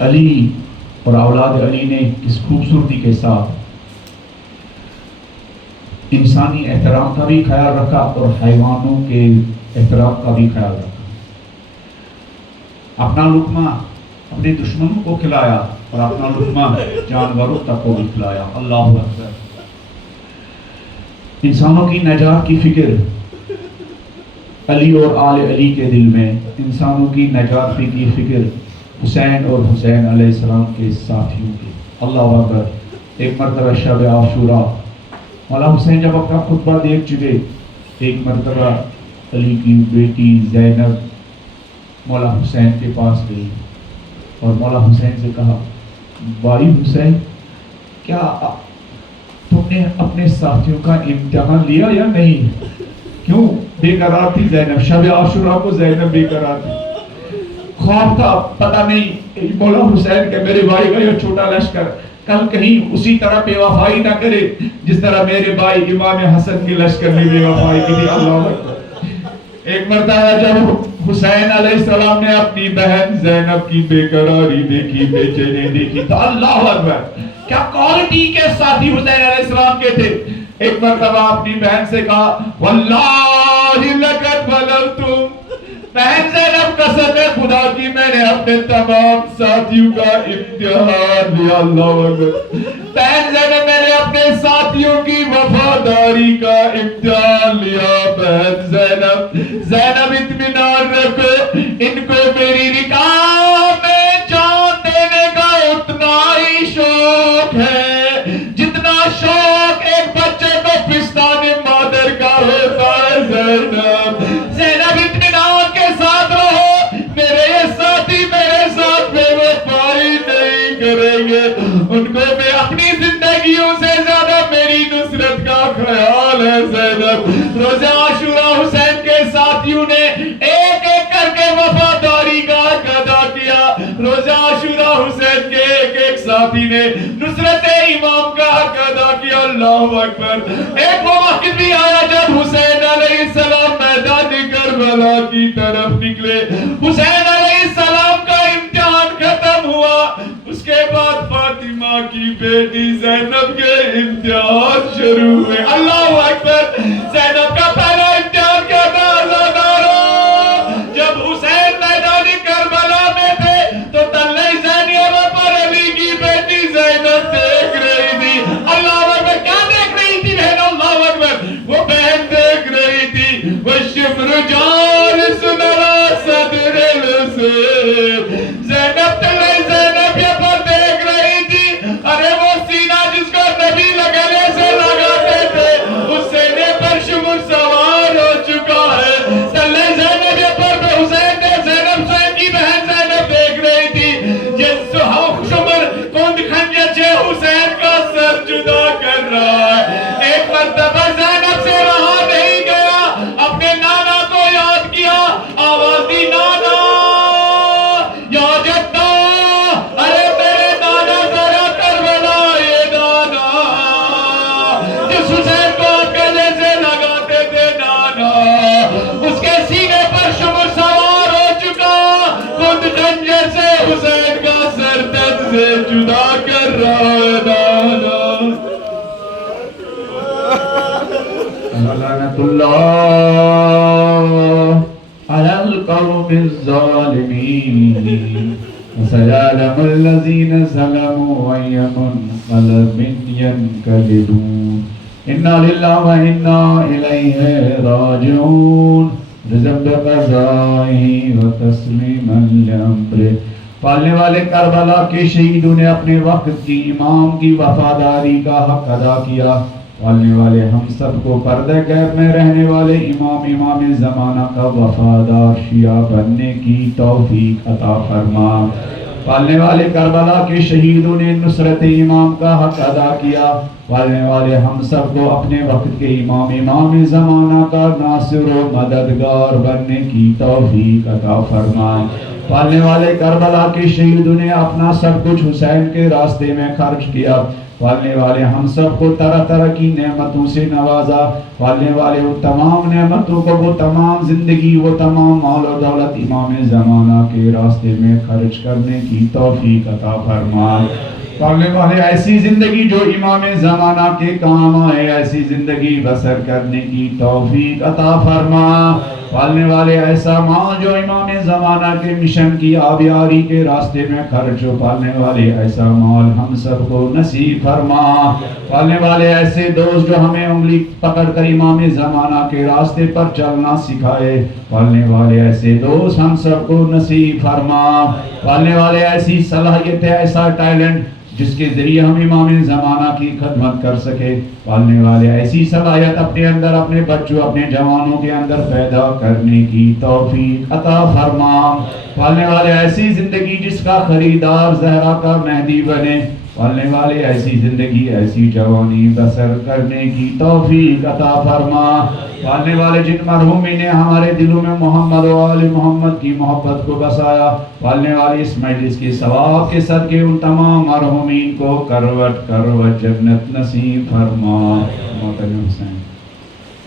علی اور اولاد علی نے اس خوبصورتی کے ساتھ انسانی احترام کا بھی خیال رکھا اور حیوانوں کے احترام کا بھی خیال رکھا. اپنا لقمہ اپنے دشمنوں کو کھلایا اور اپنا لقمہ جانوروں تک کو بھی کھلایا. اللہ اکبر. انسانوں کی نجات کی فکر علی اور آل علی کے دل میں, انسانوں کی نجات کی فکر حسین اور حسین علیہ السلام کے ساتھیوں کی. اللہ اکبر. ایک مرتبہ شب عاشوراء مولا حسین جب اپنا خطبہ دیکھ چکے, ایک مرتبہ علی کی بیٹی زینب مولا حسین کے پاس گئی اور مولا حسین سے کہا, بھائی حسین کیا تم نے اپنے ساتھیوں کا امتحان لیا یا نہیں؟ کیوں بے قرار تھی زینب؟ شب عاشوراء کو زینب بے قرار تھی. خوف تھا، پتہ نہیں مولا حسین کہ میرے بھائی کا یہ چھوٹا لشکر کل کہیں اسی طرح بے وفائی نہ کرے جس طرح میرے بھائی امام حسن کی لشکر نے بے وفائی کی تھی. اللہ اکبر. ایک مرتبہ جب حسین علیہ السلام نے اپنی بہن زینب کی بے قراری دیکھی، بے چینی دیکھی تو اللہ اکبر کیا کوالٹی کے ساتھی حسین علیہ السلام کے تھے. ایک مرتبہ اپنی بہن سے کہا واللہ لقد بلغتم، بہن زینب قسم ہے خدا کی میں نے اپنے تمام ساتھیوں کا امتحان لیا. اللہ اکبر. بہن زینب میں نے اپنے ساتھیوں کی وفاداری کا امتحان لیا. بہن زینب اطمینان رکھو، ان کو میری نکاح میں جان دینے کا اتنا ہی شوق ہے جتنا شوق ایک بچے کو پستان مادر کا ہوتا ہے. زینب اطمینان کے ساتھ رہو، میرے یہ ساتھی میرے ساتھ بے وفائی نہیں کریں گے، ان کو میں اپنی زندگیوں سے زیادہ میری نصرت کا خیال ہے. زینب. روزہ عاشوراء حسین کے ساتھیوں نے ایک ایک کر کے وفاداری کا حق ادا کیا. روزہ عاشوراء حسین کے ایک ایک ساتھی نے نصرت امام کا حق ادا کیا. اللہ اکبر. ایک وہ وقت بھی آیا جب حسین علیہ السلام میدان کربلا کی طرف نکلے. حسین علیہ السلام کا امتحان ختم ہوا، اس کے بعد فاطمہ کی بیٹی زینب کے امتحان شروع ہوئے. اللہ اکبر. زینب کا پہلا امتحان کیا تھا؟ جب حسین میدان کربلا میں تھے تو تلے زینب پر علی کی بیٹی زینب دیکھ رہی تھی. اللہ اکبر. کیا دیکھ رہی تھی بہن؟ اللہ اکبر. وہ بہن دیکھ رہی تھی وہ شمر جان سنرا صدر الحسین. زینب تلے زینب یہ پر دیکھ رہی تھی. ارے وہ سینہ جس کو نبی لگنے سے لگاتے تھے اس سینے پر شمر سوار ہو چکا ہے. تلے زینب یہ پر حسین نے زینب حسین کی بہن زینب دیکھ رہی تھی جس شمر کند خنجر سے حسین کا سر جدا کر رہا ہے. ایک مرتبہ زینب سے رہا نہیں گیا، اپنے نانا کو یاد کیا، آواز دی نانا یا جدہ. ارے میرے نانا ذرا کربلا یہ نانا جس حسین کو آپ گلے سے لگاتے تھے نانا، اس کے سینے پر شمر سوار ہو چکا، خود خنجر سے حسین کا سر تن سے جدا کر رہا ہے نانا. لعنت اللہ علی القوم الظالمین سيعلم الذين ظلموا أي منقلب ينقلبون. إنا لله وإنا إليه راجعون. رزق بقضائه وتسليما لأمره. پالنے والے کربلا کے شہیدوں نے اپنے وقت کی امام کی وفاداری کا حق ادا کیا. پالنے والے ہم سب کو پردہ غیب میں رہنے والے امام زمانہ کا وفادار شیعہ بننے کی توفیق عطا فرما. پالنے والے کربلا کے شہیدوں نے نصرت امام کا حق ادا کیا. پالنے والے ہم سب کو اپنے وقت کے امام زمانہ کا ناصر و مددگار بننے کی توفیق عطا فرما. پالنے والے کربلا کے شہیدوں نے اپنا سب کچھ حسین کے راستے میں خرچ کیا. پالنے والے ہم سب کو طرح طرح کی نعمتوں سے نوازا. پالنے والے وہ تمام نعمتوں کو، وہ تمام زندگی، وہ تمام مال و دولت امام زمانہ کے راستے میں خرچ کرنے کی توفیق عطا فرما. پالنے والے ایسی زندگی جو امام زمانہ کے کام آئے، ایسی زندگی بسر کرنے کی توفیق عطا فرما. پالنے والے ایسا مال جو امام زمانہ کے مشن کی آبیاری کے راستے میں خرچ ہو، پالنے والے ایسا مال ہم سب کو نصیب فرما. پالنے والے ایسے دوست جو ہمیں انگلی پکڑ کر امام زمانہ کے راستے پر چلنا سکھائے، پالنے والے ایسے دوست ہم سب کو نصیب فرما. پالنے والے ایسی صلاحیت ہے، ایسا ٹیلنٹ جس کے ذریعے ہم امام زمانہ کی خدمت کر سکے، پالنے والے ایسی صلاحیت اپنے اندر، اپنے بچوں، اپنے جوانوں کے اندر پیدا کرنے کی توفیق عطا فرما. پالنے والے ایسی زندگی جس کا خریدار زہرا کا مہدی بنے، پالنے والے ایسی زندگی ایسی جوانی بسر کرنے کی توفیق عطا فرما. پالنے والے جن مرحومین نے ہمارے دلوں میں محمد و آل محمد کی محبت کو بسایا، پالنے والی اس مجلس کے ثواب کے صدقے ان تمام مرحومین کو کروٹ کروٹ جنت نصیب فرما. محترم حسین